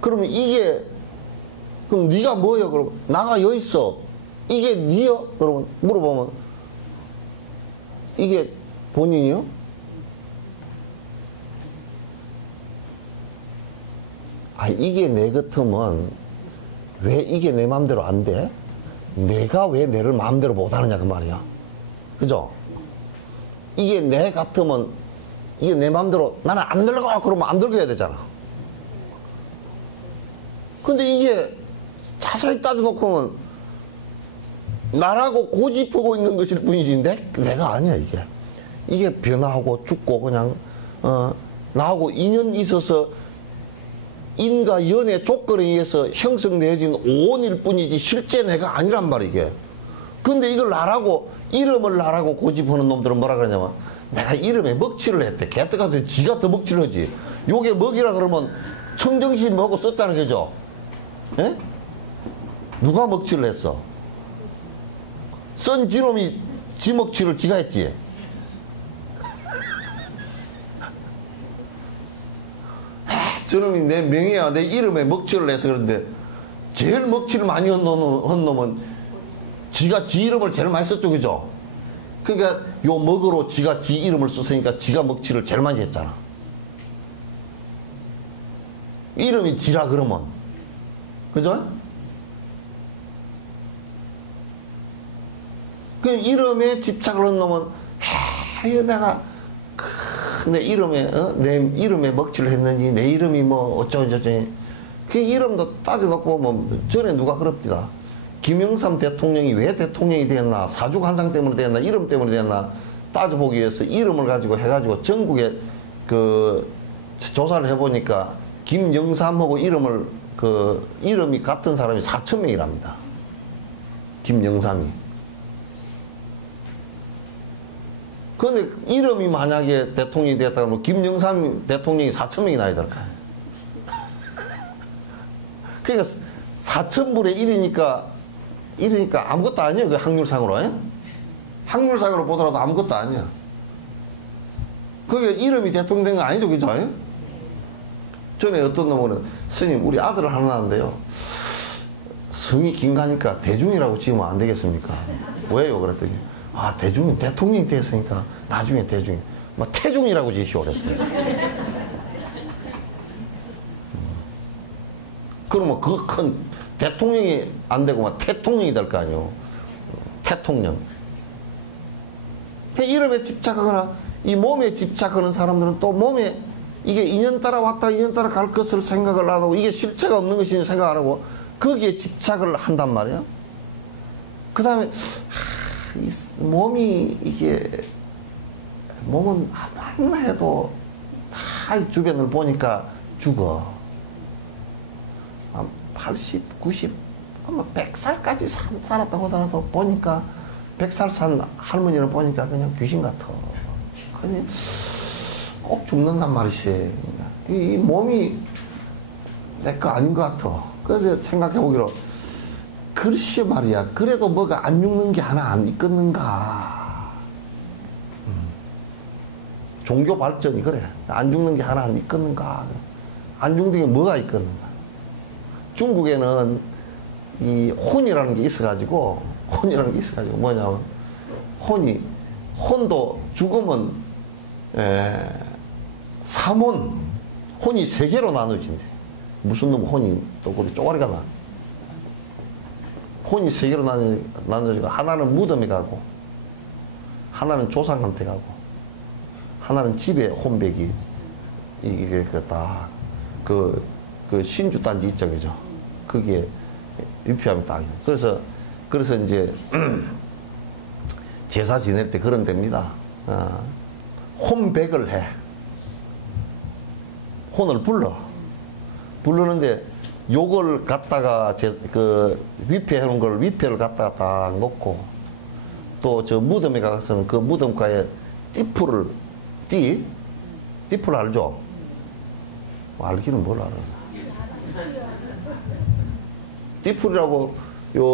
그러면 이게, 그럼 네가 뭐요? 그럼 나가 여기 있어. 이게 니요? 그러면 물어보면 이게 본인이요? 아, 이게 내 같으면 왜 이게 내 마음대로 안 돼? 내가 왜 내를 마음대로 못 하느냐 그 말이야. 그죠? 이게 내 같으면 이게 내 마음대로 나는 안 늙어 그러면 안 늙어야 되잖아. 근데 이게 자세히 따져놓고 보면 나라고 고집하고 있는 것일 뿐이지 내가 아니야. 이게 변화하고 죽고 그냥 나하고 인연이 있어서 인과 연의 조건에 의해서 형성되어진 오온일 뿐이지 실제 내가 아니란 말이야 이게. 근데 이걸 나라고 이름을 나라고 고집하는 놈들은 뭐라 그러냐면 내가 이름에 먹칠을 했대. 걔한테 가서 지가 더 먹칠을 하지. 요게 먹이라 그러면 청정심 먹고 썼다는 거죠. 예? 누가 먹칠을 했어? 쓴 지놈이 지 먹칠을 지가 했지. 저놈이 내 명예야 내 이름에 먹칠을 해서 그런데 제일 먹칠을 많이 한 놈은 지가 지 이름을 제일 많이 썼죠, 그죠? 그러니까 요 먹으로 지가 지 이름을 썼으니까 지가 먹칠을 제일 많이 했잖아. 이름이 지라 그러면 그죠? 그 이름에 집착을 한 놈은 내가 내 이름에 내 이름에 먹칠을 했느니 내 이름이 뭐 어쩌고저쩌니 그 이름도 따져놓고 보면 전에 누가 그럽디다. 김영삼 대통령이 왜 대통령이 됐나, 사주관상 때문에 됐나, 이름 때문에 됐나 따져보기 위해서 이름을 가지고 해가지고 전국에 그 조사를 해보니까 김영삼하고 이름이 같은 사람이 4,000명이랍니다. 김영삼이. 그런데 이름이 만약에 대통령이 됐다 그러면 김영삼 대통령이 4,000명이 나야 될까. 그러니까 4,000분의 1이니까 아무것도 아니에요. 그 확률상으로. 에? 확률상으로 보더라도 아무것도 아니야. 그게 이름이 대통령 된 거 아니죠. 그죠? 에? 전에 어떤 놈은 스님 우리 아들을 하나 낳았는데요. 성이 긴가니까 대중이라고 지으면 안 되겠습니까? 왜요? 그랬더니 아, 대통령이 됐으니까 나중에 대중이. 막 태중이라고 지시오 그랬어요. 그러면 그 큰 대통령이 안 되고 막 태통령이 될 거 아니에요. 태통령. 이름에 집착하거나 이 몸에 집착하는 사람들은 또 몸에 이게 인연 따라 왔다 인연 따라 갈 것을 생각을 안 하고 이게 실체가 없는 것이 생각 안 하고 거기에 집착을 한단 말이야. 그 다음에 몸이 이게 몸은 하나 해도 다 자기 주변을 보니까 죽어. 80, 90, 아마 100살까지 살았다고 하더라도 보니까 100살 산 할머니를 보니까 그냥 귀신 같아. 그냥 꼭 죽는단 말이지. 이 몸이 내 거 아닌 것 같아. 그래서 생각해보기로, 글쎄 말이야, 그래도 뭐가 안 죽는 게 하나 안 있겠는가. 종교 발전이 그래. 안 죽는 게 하나 안 있겠는가. 안 죽는 게 뭐가 있겠는가. 중국에는 이 혼이라는 게 있어가지고, 뭐냐면, 혼도 죽으면, 삼혼, 혼이 세 개로 나눠진대. 무슨 놈 혼이 또 그렇게 쪼가리가 나. 혼이 세 개로 나눠지고, 하나는 무덤에 가고, 하나는 조상한테 가고, 하나는 집에 혼백이, 이게 다, 그 신주단지 이쪽이죠. 거기에 위피하면 딱. 그래서 이제, 제사 지낼 때 그런 데입니다. 혼백을 해. 혼을 부르는데, 요걸 갖다가 위패해 놓은 걸 위패를 갖다가 딱 놓고, 또 저 무덤에 가서는 그 무덤가에 띠풀을 알죠? 알기는 뭘 알아. 띠풀이라고 요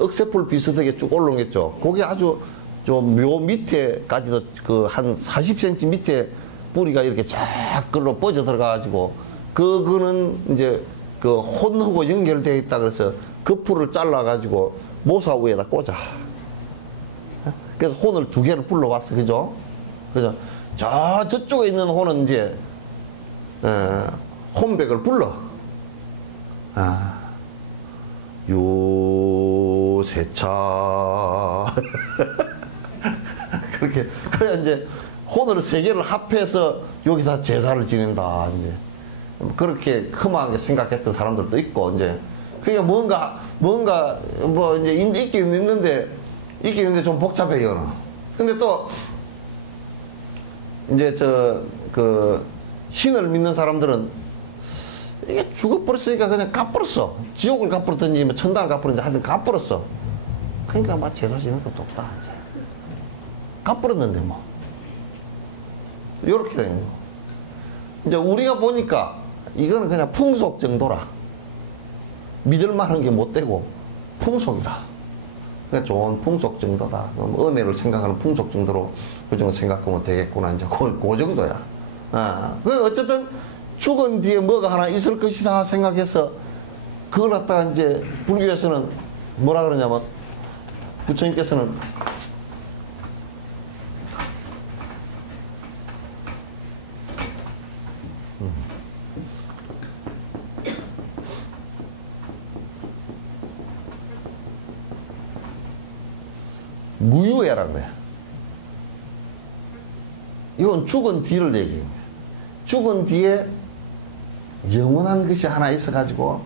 억새풀 비슷하게 쭉 올라오겠죠. 거기 아주 좀 묘 밑에까지도 그 한 40cm 밑에 뿌리가 이렇게 쫙 끌로 뻗어 들어가가지고, 그거는 이제 그 혼하고 연결되어 있다 그래서 그 풀을 잘라가지고 모사 위에다 꽂아. 그래서 혼을 2개를 불러왔어. 그죠? 그죠? 저쪽에 있는 혼은 이제, 혼백을 불러. 요세차. 그래, 이제, 혼을 3개를 합해서 여기다 제사를 지낸다, 이제. 그렇게 험하게 생각했던 사람들도 있고, 이제. 그게 뭔가, 뭐, 이제, 있긴 있는데 좀 복잡해, 이거는. 근데 또, 이제, 신을 믿는 사람들은 이게 죽어버렸으니까 그냥 갚버렸어. 지옥을 갚버렸든지, 뭐 천당을 갚버렸든지 하여튼 갚버렸어. 그러니까 막 제사 지는 것도 없다, 이제. 갚버렸는데, 뭐. 요렇게 되는 거. 이제 우리가 보니까 이거는 그냥 풍속 정도라. 믿을 만한 게 못 되고, 풍속이라. 그냥 좋은 풍속 정도다. 은혜를 생각하는 풍속 정도로 그 정도 생각하면 되겠구나. 이제 그 정도야. 어쨌든 죽은 뒤에 뭐가 하나 있을 것이다 생각해서 그걸 갖다가 이제 불교에서는 뭐라 그러냐면, 부처님께서는 무유해라는 거야. 이건 죽은 뒤를 얘기해요. 죽은 뒤에 영원한 것이 하나 있어가지고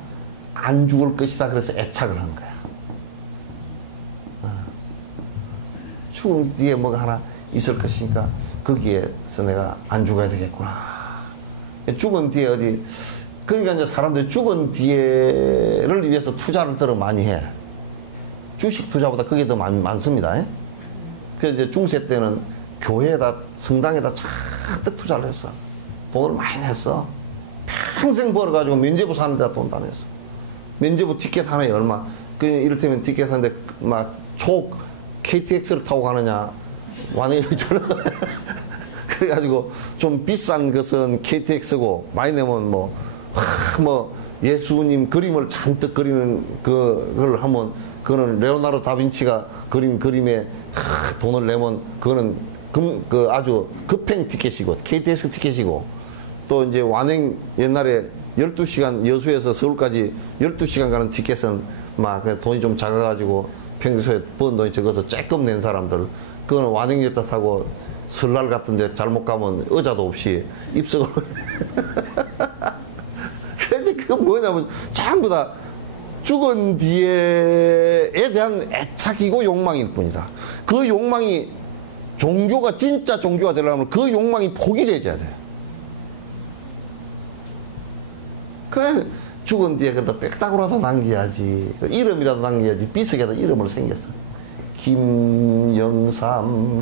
안 죽을 것이다. 그래서 애착을 한 거야. 죽은 뒤에 뭐가 하나 있을 것이니까 거기에서 내가 안 죽어야 되겠구나. 죽은 뒤에 어디, 그러니까 이제 사람들이 죽은 뒤에를 위해서 투자를 더 많이 해. 주식 투자보다 그게 더 많습니다. 그래서 이제 중세 때는 교회에다, 성당에다 잔뜩 투자를 했어. 돈을 많이 냈어. 평생 벌어가지고 면제부 사는 데다 돈 다 냈어. 면제부 티켓 하나에 얼마. 이를테면 티켓 사는데 막 KTX를 타고 가느냐, 완행일처럼. 그래가지고 좀 비싼 것은 KTX고, 많이 내면 뭐 예수님 그림을 잔뜩 그리는 그걸 하면, 그거는 레오나르도 다빈치가 그린 그림에 돈을 내면 그거는 아주 급행 티켓이고, KTX 티켓이고, 또 이제 완행 옛날에 12시간 여수에서 서울까지 12시간 가는 티켓은 막 돈이 좀 작아가지고 평소에 번 돈이 적어서 조금 낸 사람들, 그거는 완행열차 타고 설날 같은데 잘못 가면 의자도 없이 입석을. 근데 그건 뭐냐면 전부 다 죽은 뒤에에 대한 애착이고 욕망일 뿐이다. 그 욕망이 진짜 종교가 되려면 그 욕망이 포기되어야 돼. 그 죽은 뒤에 그래도 빽따구라도 남겨야지. 이름이라도 남겨야지. 비석에다 이름을 생겼어. 김영삼.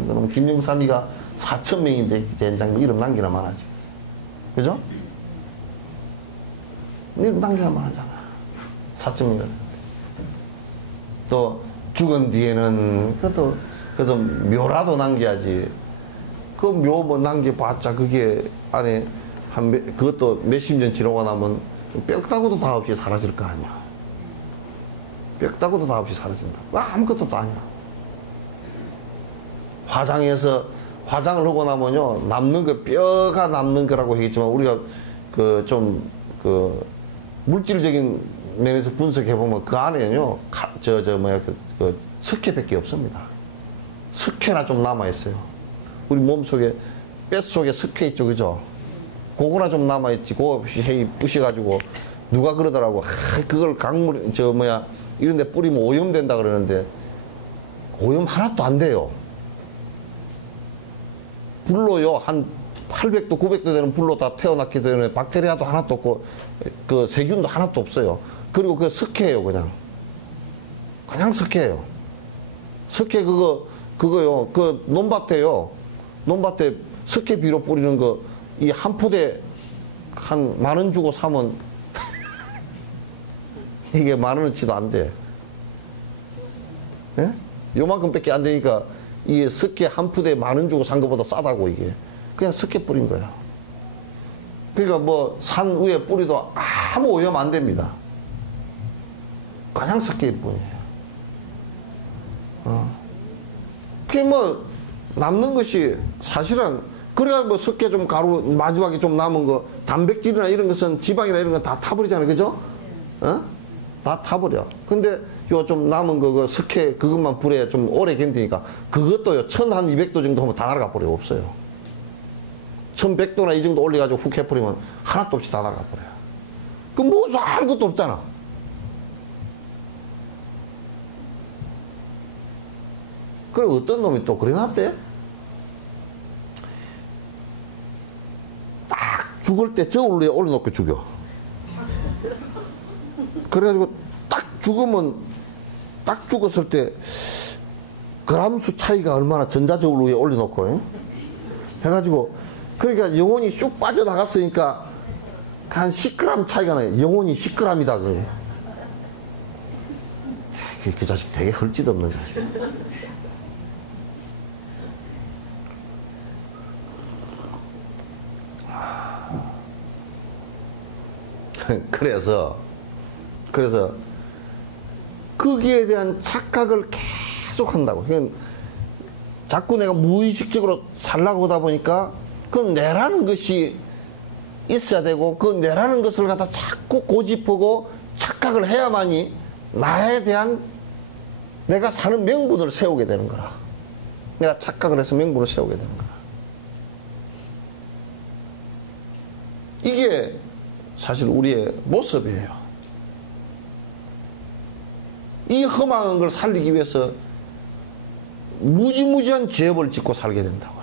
그럼 김영삼이가 4,000명인데 대장님 이름 남기나 말하지. 그죠? 이름 남기나 말하잖아. 4,000명. 또 죽은 뒤에는 그래도 묘라도 남겨야지. 그 묘 뭐 남겨봤자 그게 안에 그것도 몇십 년 지나고 나면 뼈다구도 다 없이 사라질 거 아니야. 뼈다구도 다 없이 사라진다. 아무것도 아니야. 화장해서 화장을 하고 나면요 남는 거 뼈가 남는 거라고 하겠지만 우리가 그 물질적인 면에서 분석해 보면 그 안에는요 그 석회밖에 없습니다. 석회나 좀 남아 있어요. 우리 몸 속에 뼈 속에 석회 있죠, 그죠? 그거나 좀 남아 있지. 그거 헤이 부셔가지고 누가 그러더라고. 그걸 강물 이런데 뿌리면 오염된다 그러는데 오염 하나도 안 돼요. 불로요 한 800도 900도 되는 불로 다 태어났기 때문에 박테리아도 하나도 없고 그 세균도 하나도 없어요. 그리고 그 석회예요. 그냥 석회예요. 석회 그거요 그 논밭에요. 논밭에 석회 비료 뿌리는 거 이 한 포대 한 10,000원 주고 사면 이게 10,000원어치도 안 돼. 예? 요만큼밖에 안 되니까 이게 석회 한 푸대에 10,000원 주고 산 것보다 싸다고 이게. 그냥 석회 뿌린 거야. 그러니까 뭐 산 위에 뿌리도 아무 오염 안 됩니다. 그냥 석회일 뿐이에요. 그게 뭐 남는 것이 사실은 그래야 뭐 석회 좀 가루 마지막에 좀 남은 거 단백질이나 이런 것은 지방이나 이런 건 다 타버리잖아요. 그죠? 다 타버려. 근데 요 좀 남은 거, 그 석회 그것만 불에 좀 오래 견디니까 그것도요, 1,200도 정도 하면 다 날아가 버려요. 없어요. 1,100도나 이 정도 올려가지고 훅 해버리면 하나도 없이 다 날아가 버려요. 그럼 뭐 아무것도 없잖아. 그래, 어떤 놈이 또 그래 놨대? 딱 죽을 때 저울 위에 올려놓고 죽여. 그래가지고 딱 죽으면, 딱 죽었을 때 그람수 차이가 얼마나 전자저울 위에 올려놓고, 에? 해가지고, 그러니까 영혼이 쑥 빠져나갔으니까 한 10g 차이가 나요. 영혼이 10g이다. 그래. 그 자식 되게 헐짓없는 자식. 그래서 거기에 대한 착각을 계속 한다고. 그러니까 자꾸 내가 무의식적으로 살라고 하다 보니까 그럼 내라는 것이 있어야 되고 그 내라는 것을 갖다 자꾸 고집하고 착각을 해야만이 나에 대한 내가 사는 명분을 세우게 되는 거라. 내가 착각을 해서 명분을 세우게 되는 거라. 이게 사실 우리의 모습이에요. 이 험한 걸 살리기 위해서 무지무지한 죄업을 짓고 살게 된다고요.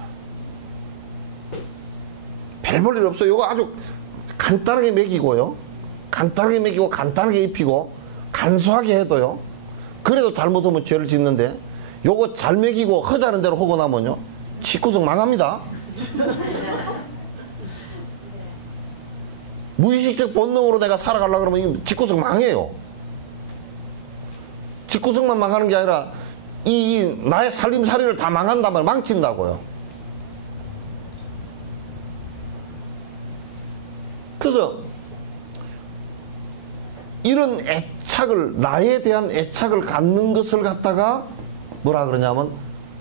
별 볼 일 없어요. 이거 아주 간단하게 먹이고요. 간단하게 먹이고 간단하게 입히고 간소하게 해도요. 그래도 잘못하면 죄를 짓는데 요거 잘 먹이고 허자는 대로 하고 나면요. 집구석 망합니다. 무의식적 본능으로 내가 살아가려고 그러면 집구석 망해요. 집구석만 망하는 게 아니라 이 나의 살림살이를 다 망한다면 망친다고요. 그래서 이런 애착을, 나에 대한 애착을 갖는 것을 갖다가 뭐라 그러냐면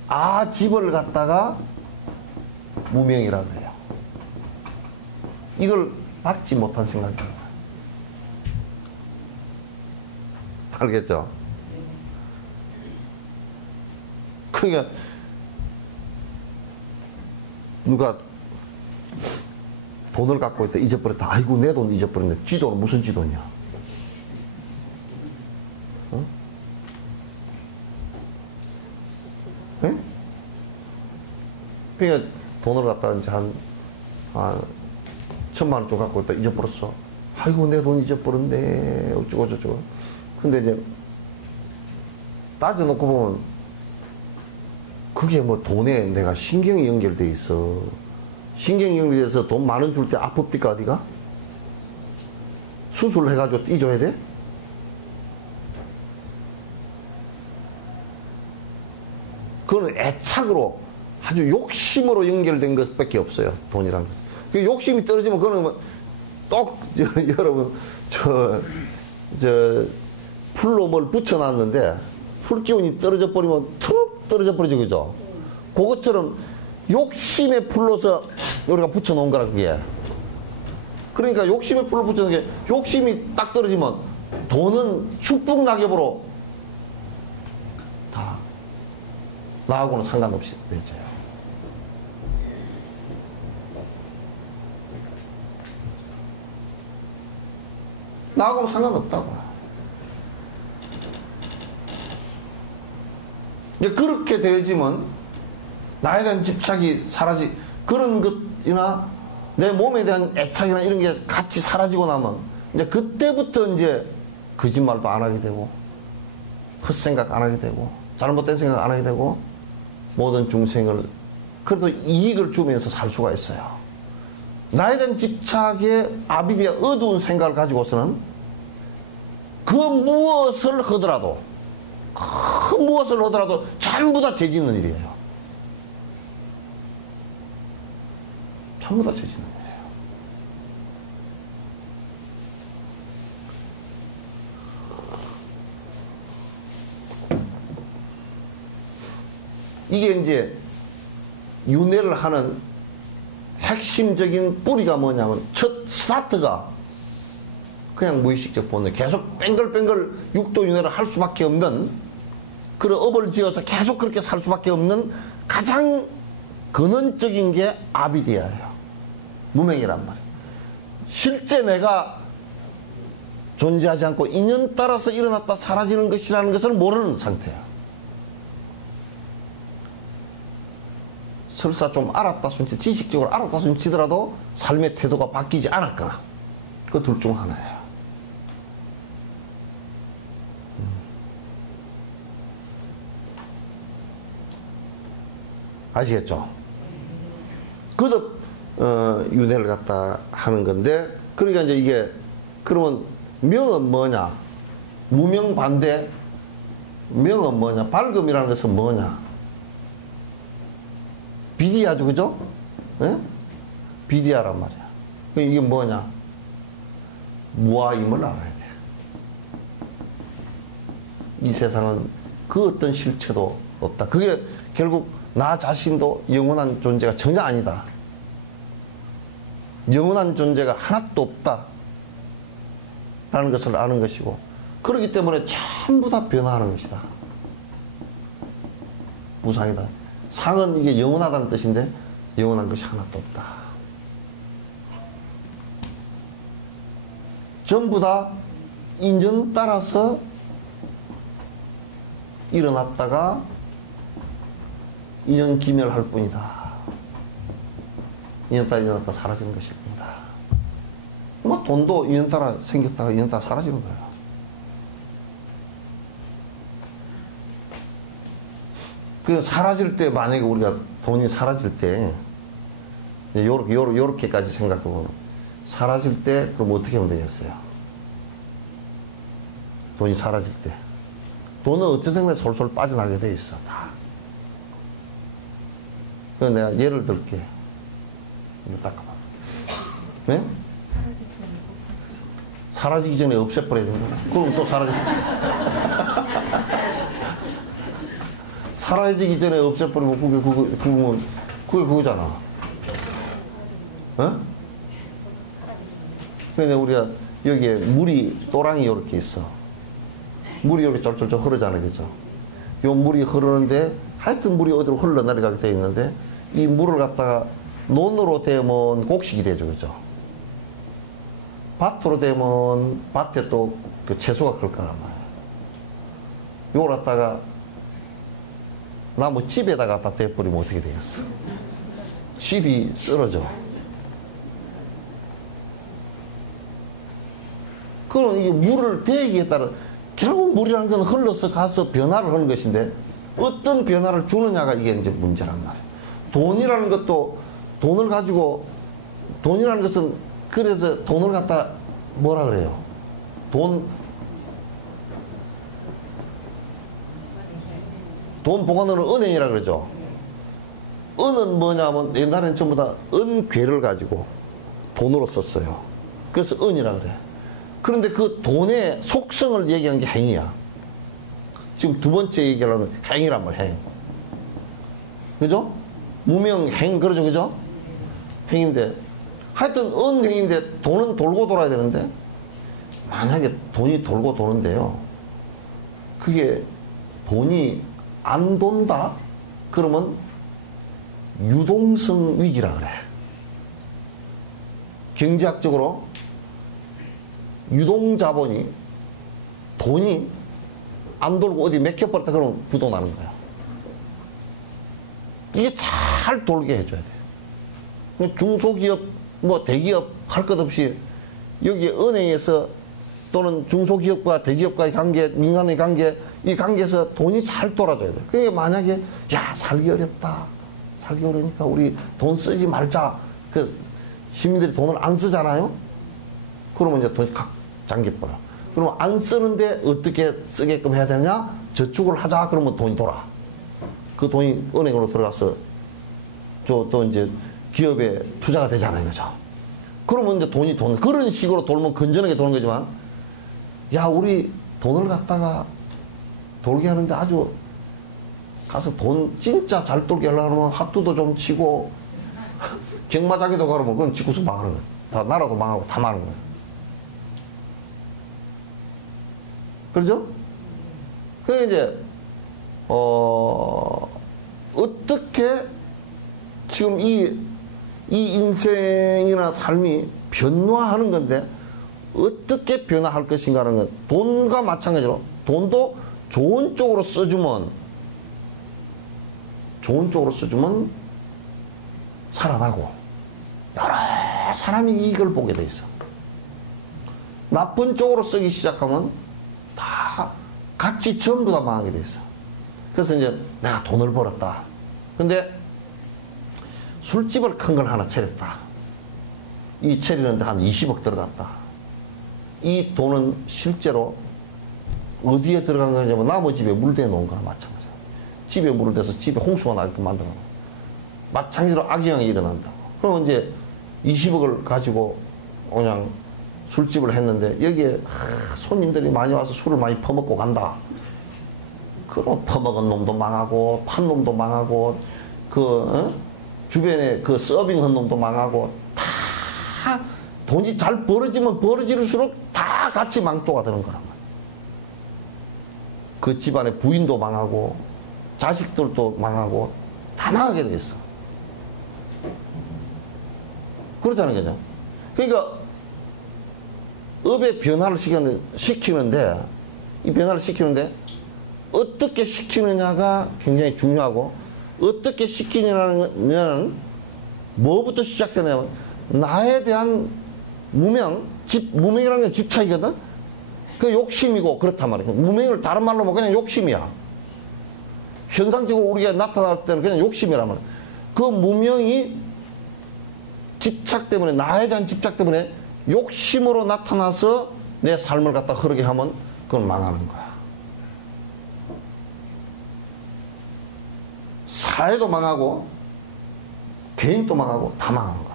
아집을 갖다가 무명이라고 해요. 이걸 받지 못한 생각입니다. 알겠죠? 그러니까 누가 돈을 갖고 있다 잊어버렸다. 아이고 내 돈 잊어버렸네. 지 돈은 무슨 지 돈이야? 어? 네? 그러니까 돈을 갖다 이제 한 1,000만 원 좀 갖고 있다 잊어버렸어. 아이고, 내 돈 잊어버렸네. 어쩌고 저쩌고. 근데 이제 따져놓고 보면 그게 뭐 돈에 내가 신경이 연결돼 있어. 신경이 연결돼서 돈 만 원 줄 때 아픕니까, 어디가? 수술해가지고 띄줘야 돼? 그거는 애착으로 아주 욕심으로 연결된 것밖에 없어요. 돈이라는 것은. 그 욕심이 떨어지면 그거는 뭐 여러분 풀로 뭘 붙여놨는데 풀 기운이 떨어져 버리면 툭 떨어져 버리죠, 그죠? 그것처럼 욕심에 풀로서 우리가 붙여놓은 거라 그게. 그러니까 욕심에 풀로 붙여놓은 게 욕심이 딱 떨어지면 돈은 축복 낙엽으로 다 나하고는 상관없이 되죠. 나하고는 상관없다고. 이제 그렇게 되어지면 나에 대한 집착이 그런 것이나 내 몸에 대한 애착이나 이런 게 같이 사라지고 나면 이제 그때부터 이제 거짓말도 안 하게 되고 헛생각 안 하게 되고 잘못된 생각 안 하게 되고 모든 중생을 그래도 이익을 주면서 살 수가 있어요. 나에 대한 집착에 아비디아 어두운 생각을 가지고서는 그 무엇을 하더라도 전부 다 죄 짓는 일이에요. 전부 다 죄 짓는 일이에요. 이게 이제 윤회를 하는 핵심적인 뿌리가 뭐냐면 첫 스타트가 그냥 무의식적 본능, 계속 뱅글뱅글 육도윤회를 할 수밖에 없는 그런 업을 지어서 계속 그렇게 살 수밖에 없는 가장 근원적인 게 아비디아예요. 무명이란 말이에요. 실제 내가 존재하지 않고 인연 따라서 일어났다 사라지는 것이라는 것을 모르는 상태야. 설사 좀 알았다 손치, 지식적으로 알았다 손치더라도 삶의 태도가 바뀌지 않았거나 그 둘 중 하나예요. 아시겠죠? 그것도 윤회를 갖다 하는 건데, 그러니까 이제 이게 그러면 명은 뭐냐? 무명 반대 명은 뭐냐? 밝음이라는 것은 뭐냐? 비디아죠, 그죠? 네? 비디아란 말이야. 이게 뭐냐? 무아임을 알아야 돼. 이 세상은 그 어떤 실체도 없다. 그게 결국 나 자신도 영원한 존재가 전혀 아니다. 영원한 존재가 하나도 없다. 라는 것을 아는 것이고, 그렇기 때문에 전부 다 변화하는 것이다. 무상이다. 상은 이게 영원하다는 뜻인데 영원한 것이 하나도 없다. 전부 다 인연 따라서 일어났다가 인연 기멸할 뿐이다. 인연 따라 일어났다 사라지는 것일 뿐이다. 뭐 돈도 인연 따라 생겼다가 인연 따라 사라지는 거예요. 그 사라질 때, 만약에 우리가 돈이 사라질 때 요렇게까지 생각해보면, 사라질 때 그럼 어떻게 하면 되겠어요? 돈이 사라질 때 돈은 어쨌든 간에 솔솔 빠져나가게 돼 있어. 다. 그래서 내가 예를 들게. 이거 닦아봐. 네? 사라지기 전에 없애버려야 된다. 그럼 또 사라지기 전에 없애버리면 그게 그거잖아. 어? 근데 우리가 여기에 물이, 또랑이 이렇게 있어. 물이 이렇게 쫄쫄쫄 흐르잖아, 그죠? 요 물이 흐르는데, 하여튼 물이 어디로 흘러내려가게 되어 있는데, 이 물을 갖다가 논으로 대면 곡식이 되죠, 그죠? 밭으로 대면 밭에 또 그 채소가 클 거란 말이야. 요걸 갖다가 나무 집에다가 갖다 대버리면 어떻게 되겠어? 집이 쓰러져. 그럼 이게 물을 대기에 따라 결국 물이라는 건 흘러서 가서 변화를 하는 것인데 어떤 변화를 주느냐가 이게 이제 문제란 말이에요. 돈이라는 것도 돈을 가지고 돈이라는 것은 그래서 돈을 갖다 뭐라 그래요? 돈 보관하는 은행이라 그러죠. 은은 뭐냐면 옛날에는 전부 다 은괴를 가지고 돈으로 썼어요. 그래서 은이라 그래. 그런데 그 돈의 속성을 얘기한 게 행이야. 지금 두 번째 얘기하려면 행이란 말, 행. 그죠? 무명, 행, 그러죠, 그죠? 행인데, 하여튼 은행인데 돈은 돌고 돌아야 되는데, 만약에 돈이 돌고 도는데요, 그게 돈이 안 돈다? 그러면 유동성 위기라 그래. 경제학적으로 유동자본이 돈이 안 돌고 어디 맥혀버렸다 그러면 부도나는 거야. 이게 잘 돌게 해줘야 돼. 중소기업 뭐 대기업 할 것 없이 여기 은행에서 또는 중소기업과 대기업과의 관계, 민간의 관계, 이 관계에서 돈이 잘 돌아줘야 돼. 그게 만약에 야 살기 어렵다, 살기 어려우니까 우리 돈 쓰지 말자. 그 시민들이 돈을 안 쓰잖아요. 그러면 이제 돈이 확 잠겨버려. 그러면 안 쓰는데 어떻게 쓰게끔 해야 되냐? 저축을 하자. 그러면 돈이 돌아. 그 돈이 은행으로 들어가서 또 이제 기업에 투자가 되잖아요. 그죠? 그러면 이제 돈이 도는, 그런 식으로 돌면 건전하게 도는 거지만, 야, 우리 돈을 갖다가 돌게 하는데 아주 가서 돈 진짜 잘 돌게 하려면 핫도도 좀 치고, 경마장에도 가려면 그건 짓고서 망하는 거야. 다 나라도 망하고 다 망하는 거야. 그렇죠? 그게 이제, 어떻게 지금 이 인생이나 삶이 변화하는 건데, 어떻게 변화할 것인가라는 건 돈과 마찬가지로 돈도 좋은 쪽으로 써주면 살아나고 여러 사람이 이익을 보게 돼 있어. 나쁜 쪽으로 쓰기 시작하면 다 같이 전부 다 망하게 돼 있어. 그래서 이제 내가 돈을 벌었다. 근데 술집을 큰 걸 하나 차렸다. 이 차리는데 한 20억 들어갔다. 이 돈은 실제로 어디에 들어간 거냐면 남의 집에 물대 놓은 거나 마찬가지야. 집에 물을 대서 집에 홍수가 나게끔 만들어 놓은 거야. 마찬가지로 악영이 일어난다고. 그럼 이제 20억을 가지고 그냥 술집을 했는데 여기에 손님들이 많이 와서 술을 많이 퍼먹고 간다. 그럼 퍼먹은 놈도 망하고 판 놈도 망하고 주변에 그 서빙한 놈도 망하고 다 돈이 잘 벌어지면 벌어질수록 다 같이 망조가 되는 거란 말이야. 그 집안의 부인도 망하고 자식들도 망하고 다 망하게 돼 있어. 그렇다는 거죠. 그러니까 업의 변화를 시키는데 이 변화를 시키는데 어떻게 시키느냐가 굉장히 중요하고, 어떻게 시키느냐는 뭐부터 시작되냐면 나에 대한 무명이라는 게 집착이거든? 그 욕심이고 그렇단 말이야. 무명을 다른 말로 하면 그냥 욕심이야. 현상적으로 우리가 나타날 때는 그냥 욕심이란 말이야. 그 무명이 집착 때문에, 나에 대한 집착 때문에 욕심으로 나타나서 내 삶을 갖다 흐르게 하면 그건 망하는 거야. 사회도 망하고 개인도 망하고 다 망하는 거야.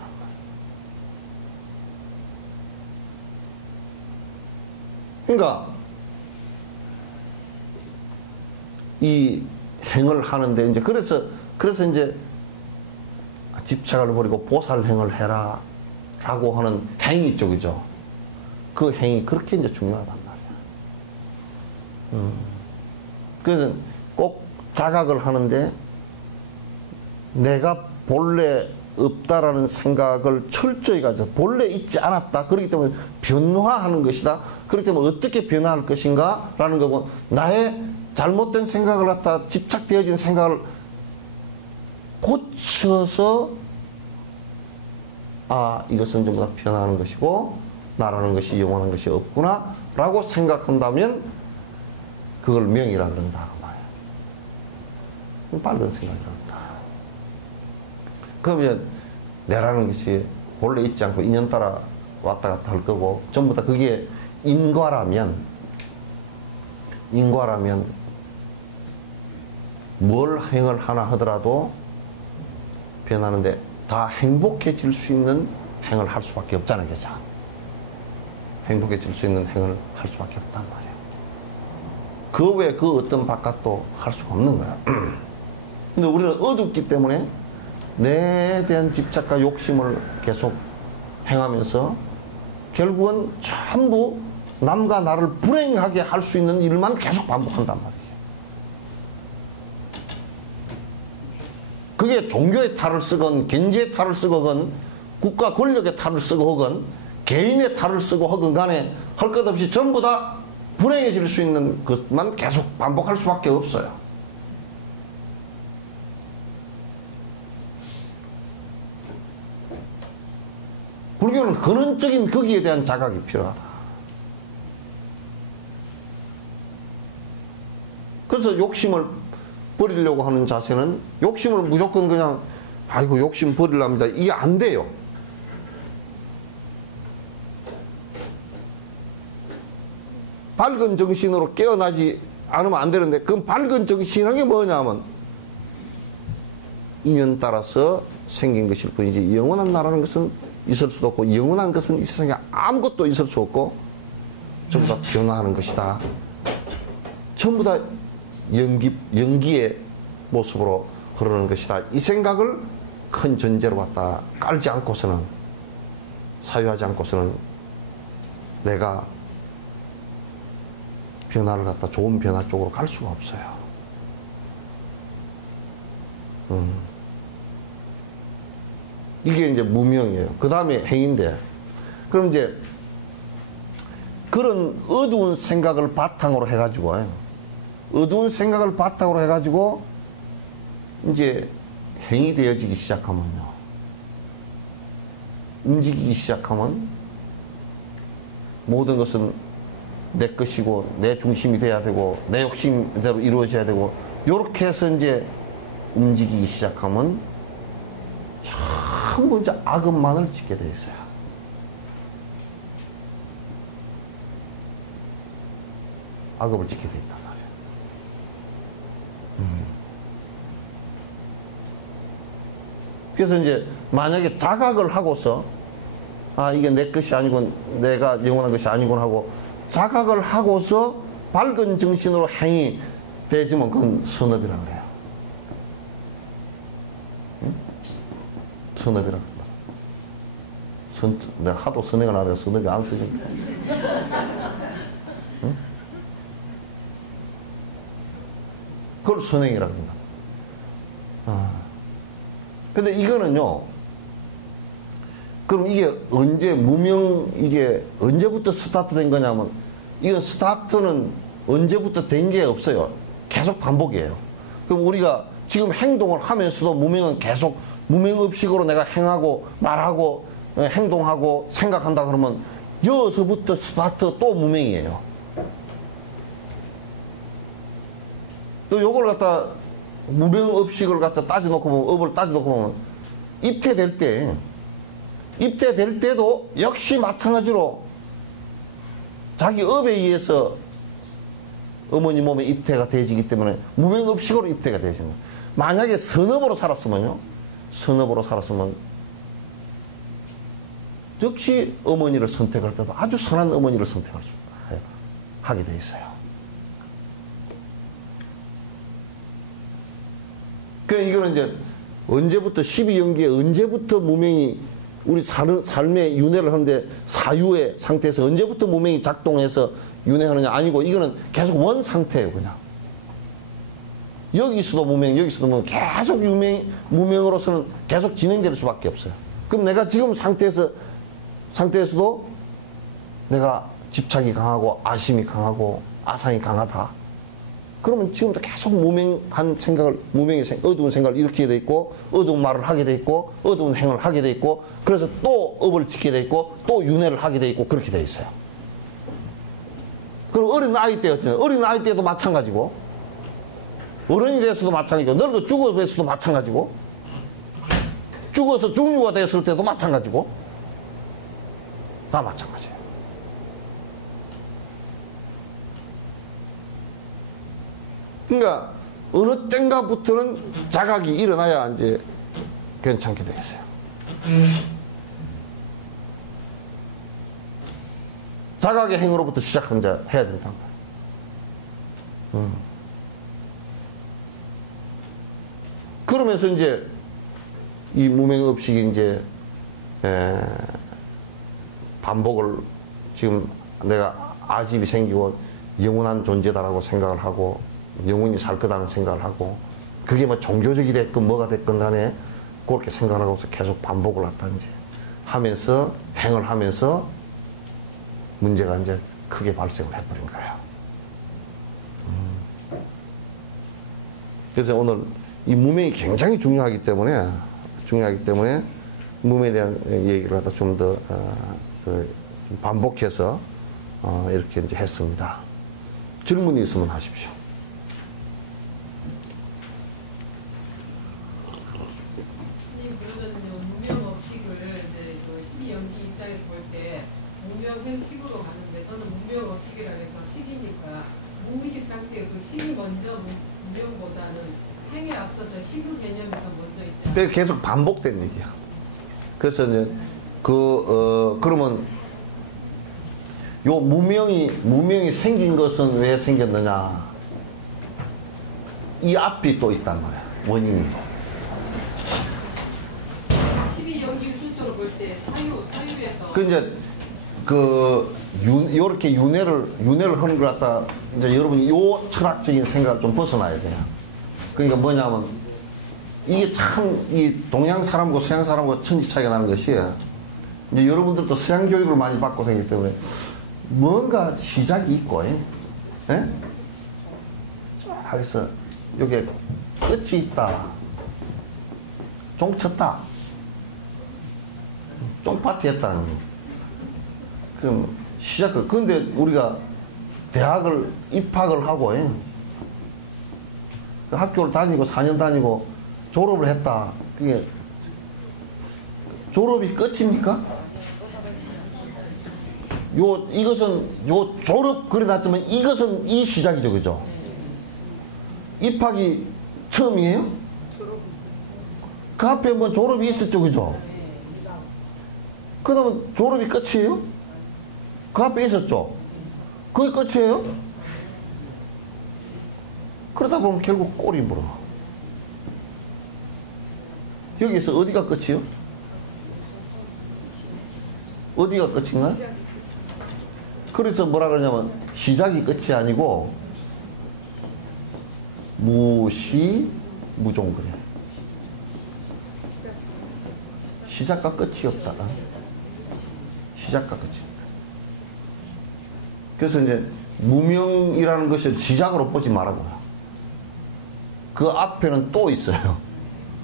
그러니까 이 행을 하는데 이제 그래서 이제 집착을 버리고 보살행을 해라 라고 하는 행위 쪽이죠. 그 행위 그렇게 이제 중요하단 말이야. 그래서 꼭 자각을 하는데 내가 본래 없다라는 생각을 철저히 가져서 본래 있지 않았다. 그렇기 때문에 변화하는 것이다. 그렇기 때문에 어떻게 변화할 것인가 라는 거고, 나의 잘못된 생각을 갖다 집착되어진 생각을 고쳐서 이것은 전부 다 변화하는 것이고 나라는 것이 영원한 것이 없구나 라고 생각한다면 그걸 명이라 그런다 그 말이야. 빠른 생각이란다. 그러면 내라는 것이 본래 있지 않고 인연 따라 왔다 갔다 할 거고 전부 다 그게 인과라면 뭘 행을 하나 하더라도 변하는데 다 행복해질 수 있는 행을 할 수밖에 없잖아요. 그죠? 행복해질 수 있는 행을 할 수밖에 없단 말이에요. 그 외에 그 어떤 바깥도 할 수가 없는 거야. 근데 우리는 어둡기 때문에 내에 대한 집착과 욕심을 계속 행하면서 결국은 전부 남과 나를 불행하게 할 수 있는 일만 계속 반복한단 말이에요. 그게 종교의 탈을 쓰건 경제의 탈을 쓰건 국가 권력의 탈을 쓰고 혹은 개인의 탈을 쓰고 혹은 간에 할 것 없이 전부 다 불행해질 수 있는 것만 계속 반복할 수밖에 없어요. 불교는 근원적인 거기에 대한 자각이 필요하다. 그래서 욕심을 버리려고 하는 자세는 욕심을 무조건 그냥 아이고 욕심 버리랍니다. 이게 안 돼요. 밝은 정신으로 깨어나지 않으면 안 되는데 그 밝은 정신은 게 뭐냐면 인연 따라서 생긴 것일 뿐이지 영원한 나라는 것은 있을 수도 없고 영원한 것은 이 세상에 아무것도 있을 수 없고 전부 다 변화하는 것이다. 전부 다 연기의 모습으로 흐르는 것이다. 이 생각을 큰 전제로 갖다 깔지 않고서는 사유하지 않고서는 내가 변화를 갖다 좋은 변화 쪽으로 갈 수가 없어요. 이게 이제 무명이에요. 그 다음에 행인데 그럼 이제 그런 어두운 생각을 바탕으로 해가지고 이제 행이 되어지기 시작하면요. 움직이기 시작하면 모든 것은 내 것이고 내 중심이 돼야 되고 내 욕심대로 이루어져야 되고 이렇게 해서 이제 움직이기 시작하면 전부 이제 악업만을 짓게 돼 있어요. 악업을 짓게 돼 있단 말이에요. 그래서 이제 만약에 자각을 하고서 아 이게 내 것이 아니군 내가 영원한 것이 아니군 하고 자각을 하고서 밝은 정신으로 행이 되지만 그건 선업이라고 그래요. 선업이라고 한다. 내가 하도 선행을 안 해서 선업이 안 쓰니까. 응? 그걸 선행이라고 한다. 근데 이거는요, 그럼 이게 이게 언제부터 스타트 된 거냐면, 이거 스타트는 언제부터 된 게 없어요. 계속 반복이에요. 그럼 우리가 지금 행동을 하면서도 무명은 계속 무명의식으로 내가 행하고 말하고 행동하고 생각한다 그러면 여기서부터 스타트 또 무명이에요. 또 요걸 갖다 무명의식을 갖다 따져놓고 보면 업을 따져놓고 보면 입퇴될 때도 역시 마찬가지로 자기 업에 의해서 어머니 몸에 입퇴가 되지기 때문에 무명의식으로 입퇴가 되지는 거예요. 만약에 선업으로 살았으면 역시 어머니를 선택할 때도 아주 선한 어머니를 하게 돼 있어요. 그러니까 이거는 이제 언제부터 12연기에 언제부터 무명이 우리 삶의 윤회를 하는데 사유의 상태에서 언제부터 무명이 작동해서 윤회하느냐 아니고 이거는 계속 원 상태예요. 그냥 여기서도 무명 여기서도 무명 계속 무명으로서는 계속 진행될 수밖에 없어요. 그럼 내가 지금 상태에서도 내가 집착이 강하고 아심이 강하고 아상이 강하다. 그러면 지금도 계속 무명한 생각을, 어두운 생각을 일으키게 돼 있고, 어두운 말을 하게 돼 있고, 어두운 행을 하게 돼 있고, 그래서 또 업을 지키게 돼 있고, 또 윤회를 하게 돼 있고, 그렇게 돼 있어요. 그리고 어린 아이 때였잖아요. 어린 아이 때도 마찬가지고, 어른이 돼서도 마찬가지고, 늙어 죽어서도 마찬가지고, 죽어서 중류가 됐을 때도 마찬가지고, 다 마찬가지예요. 그러니까 어느 땐가부터는 자각이 일어나야 이제 괜찮게 되겠어요. 자각의 행으로부터 시작한 자 해야 된다. 그러면서 이제 이 무명업식이 이제 반복을, 지금 내가 아집이 생기고 영원한 존재다라고 생각을 하고 영원히 살 거다는 생각을 하고, 그게 뭐 종교적이 됐건 뭐가 됐건 간에 그렇게 생각을 하고서 계속 반복을 하든지 하면서 행을 하면서 문제가 이제 크게 발생을 해버린 거예요. 그래서 오늘 이 무명이 굉장히 중요하기 때문에 무명에 대한 얘기를 갖다 좀 더 반복해서 이렇게 이제 했습니다. 질문이 있으면 하십시오. 무명업식을 이제 그 12연기 입장에서 볼 때 무명행식으로 가는데, 저는 무명업식이라 해서 식이니까 무의식 상태의 그 식이 먼저 무명보다는 행에 앞서서 식의 개념이 더 먼저 있잖아요. 계속 반복된 얘기야. 그래서 이제 그러면 요 무명이 생긴 것은 왜 생겼느냐? 이 앞이 또 있단 말이야. 원인이. 12연기 순서로 볼 때 사유에서. 요렇게 윤회를 하는 걸 갖다, 이제 여러분이 요 철학적인 생각을 좀 벗어나야 돼요. 그러니까 뭐냐면, 이게 참, 이 동양 사람과 서양 사람과 천지 차이가 나는 것이, 이제 여러분들도 서양 교육을 많이 받고 생기기 때문에, 뭔가 시작이 있고, 예? 그래서, 여기에 끝이 있다. 종 쳤다. 쫑파티 했다는 거. 그럼 그런데 우리가 대학을 입학을 하고, 학교를 다니고 4년 다니고 졸업을 했다. 그게 졸업이 끝입니까? 이것은 졸업 그래놨지만 이것은 이 시작이죠, 그죠? 입학이 처음이에요? 그 앞에 뭐 졸업이 있었죠, 그죠? 그러면 졸업이 끝이에요? 그 앞에 있었죠? 그게 끝이에요? 그러다 보면 결국 꼴이 물어. 여기서 어디가 끝이에요? 어디가 끝인가? 그래서 뭐라 그러냐면 시작이 끝이 아니고 무시 무종 그래. 시작과 끝이 없다. 시작과 끝이 없다. 그래서 이제 무명이라는 것을 시작으로 보지 말아보라. 그 앞에는 또 있어요.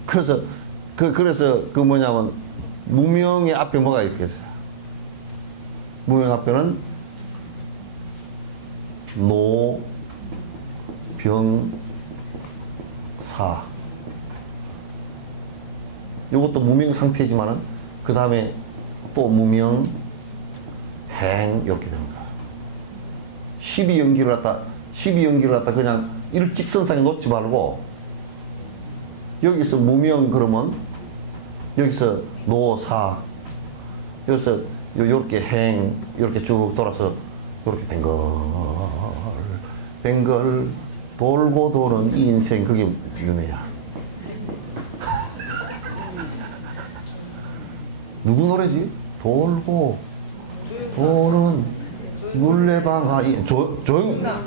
그래서 그 뭐냐면 무명의 앞에 뭐가 있겠어요? 무명 앞에는 노, 병, 사. 이것도 무명 상태지만은 그 다음에 또 무명, 행 이렇게 되는 거야. 12연기를 갖다 그냥 일직선상에 놓지 말고 여기서 무명 그러면 여기서 노사 여기서 요렇게 행 이렇게 쭉 돌아서 요렇게 뱅글 돌고 도는 이 인생 그게 윤회야. 누구 노래지? 돌고 도는 물레방아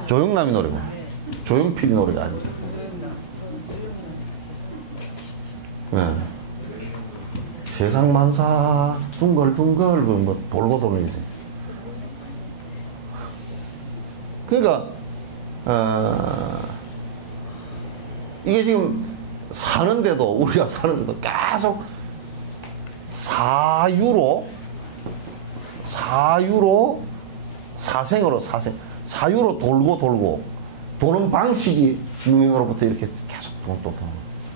조영남이 노래고 조용필이 노래가 아니지. 네. 세상 만사 둥글둥글 뭐 돌고 도는 인생. 그러니까 이게 지금 사는데도, 우리가 사는데도 계속 사유로 돌고 도는 방식이 무명으로부터 이렇게 계속 도는.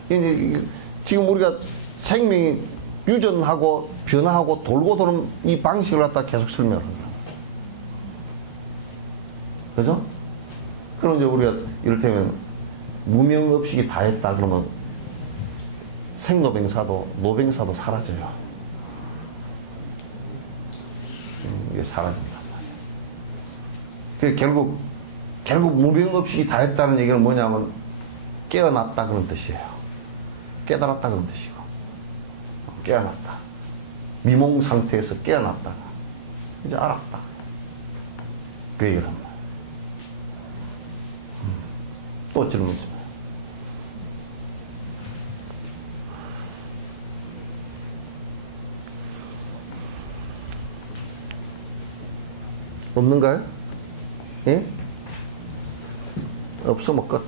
이게 지금 우리가 생명이 유전하고 변화하고 돌고 도는 이 방식을 갖다 계속 설명을 하는 거야. 그죠? 그럼 이제 우리가 이를테면 무명의식이 다 했다 그러면 생로병사도 노병사도 사라져요. 이게 사라진단 말이에요. 결국 무명의식이 다 했다는 얘기는 뭐냐면 깨어났다 그런 뜻이에요. 깨달았다 그런 뜻이고, 깨어났다. 미몽 상태에서 깨어났다가 이제 알았다. 그 얘기를 합니다. 또 질문 있습니다. 없는가요? 예? 없으면 끝.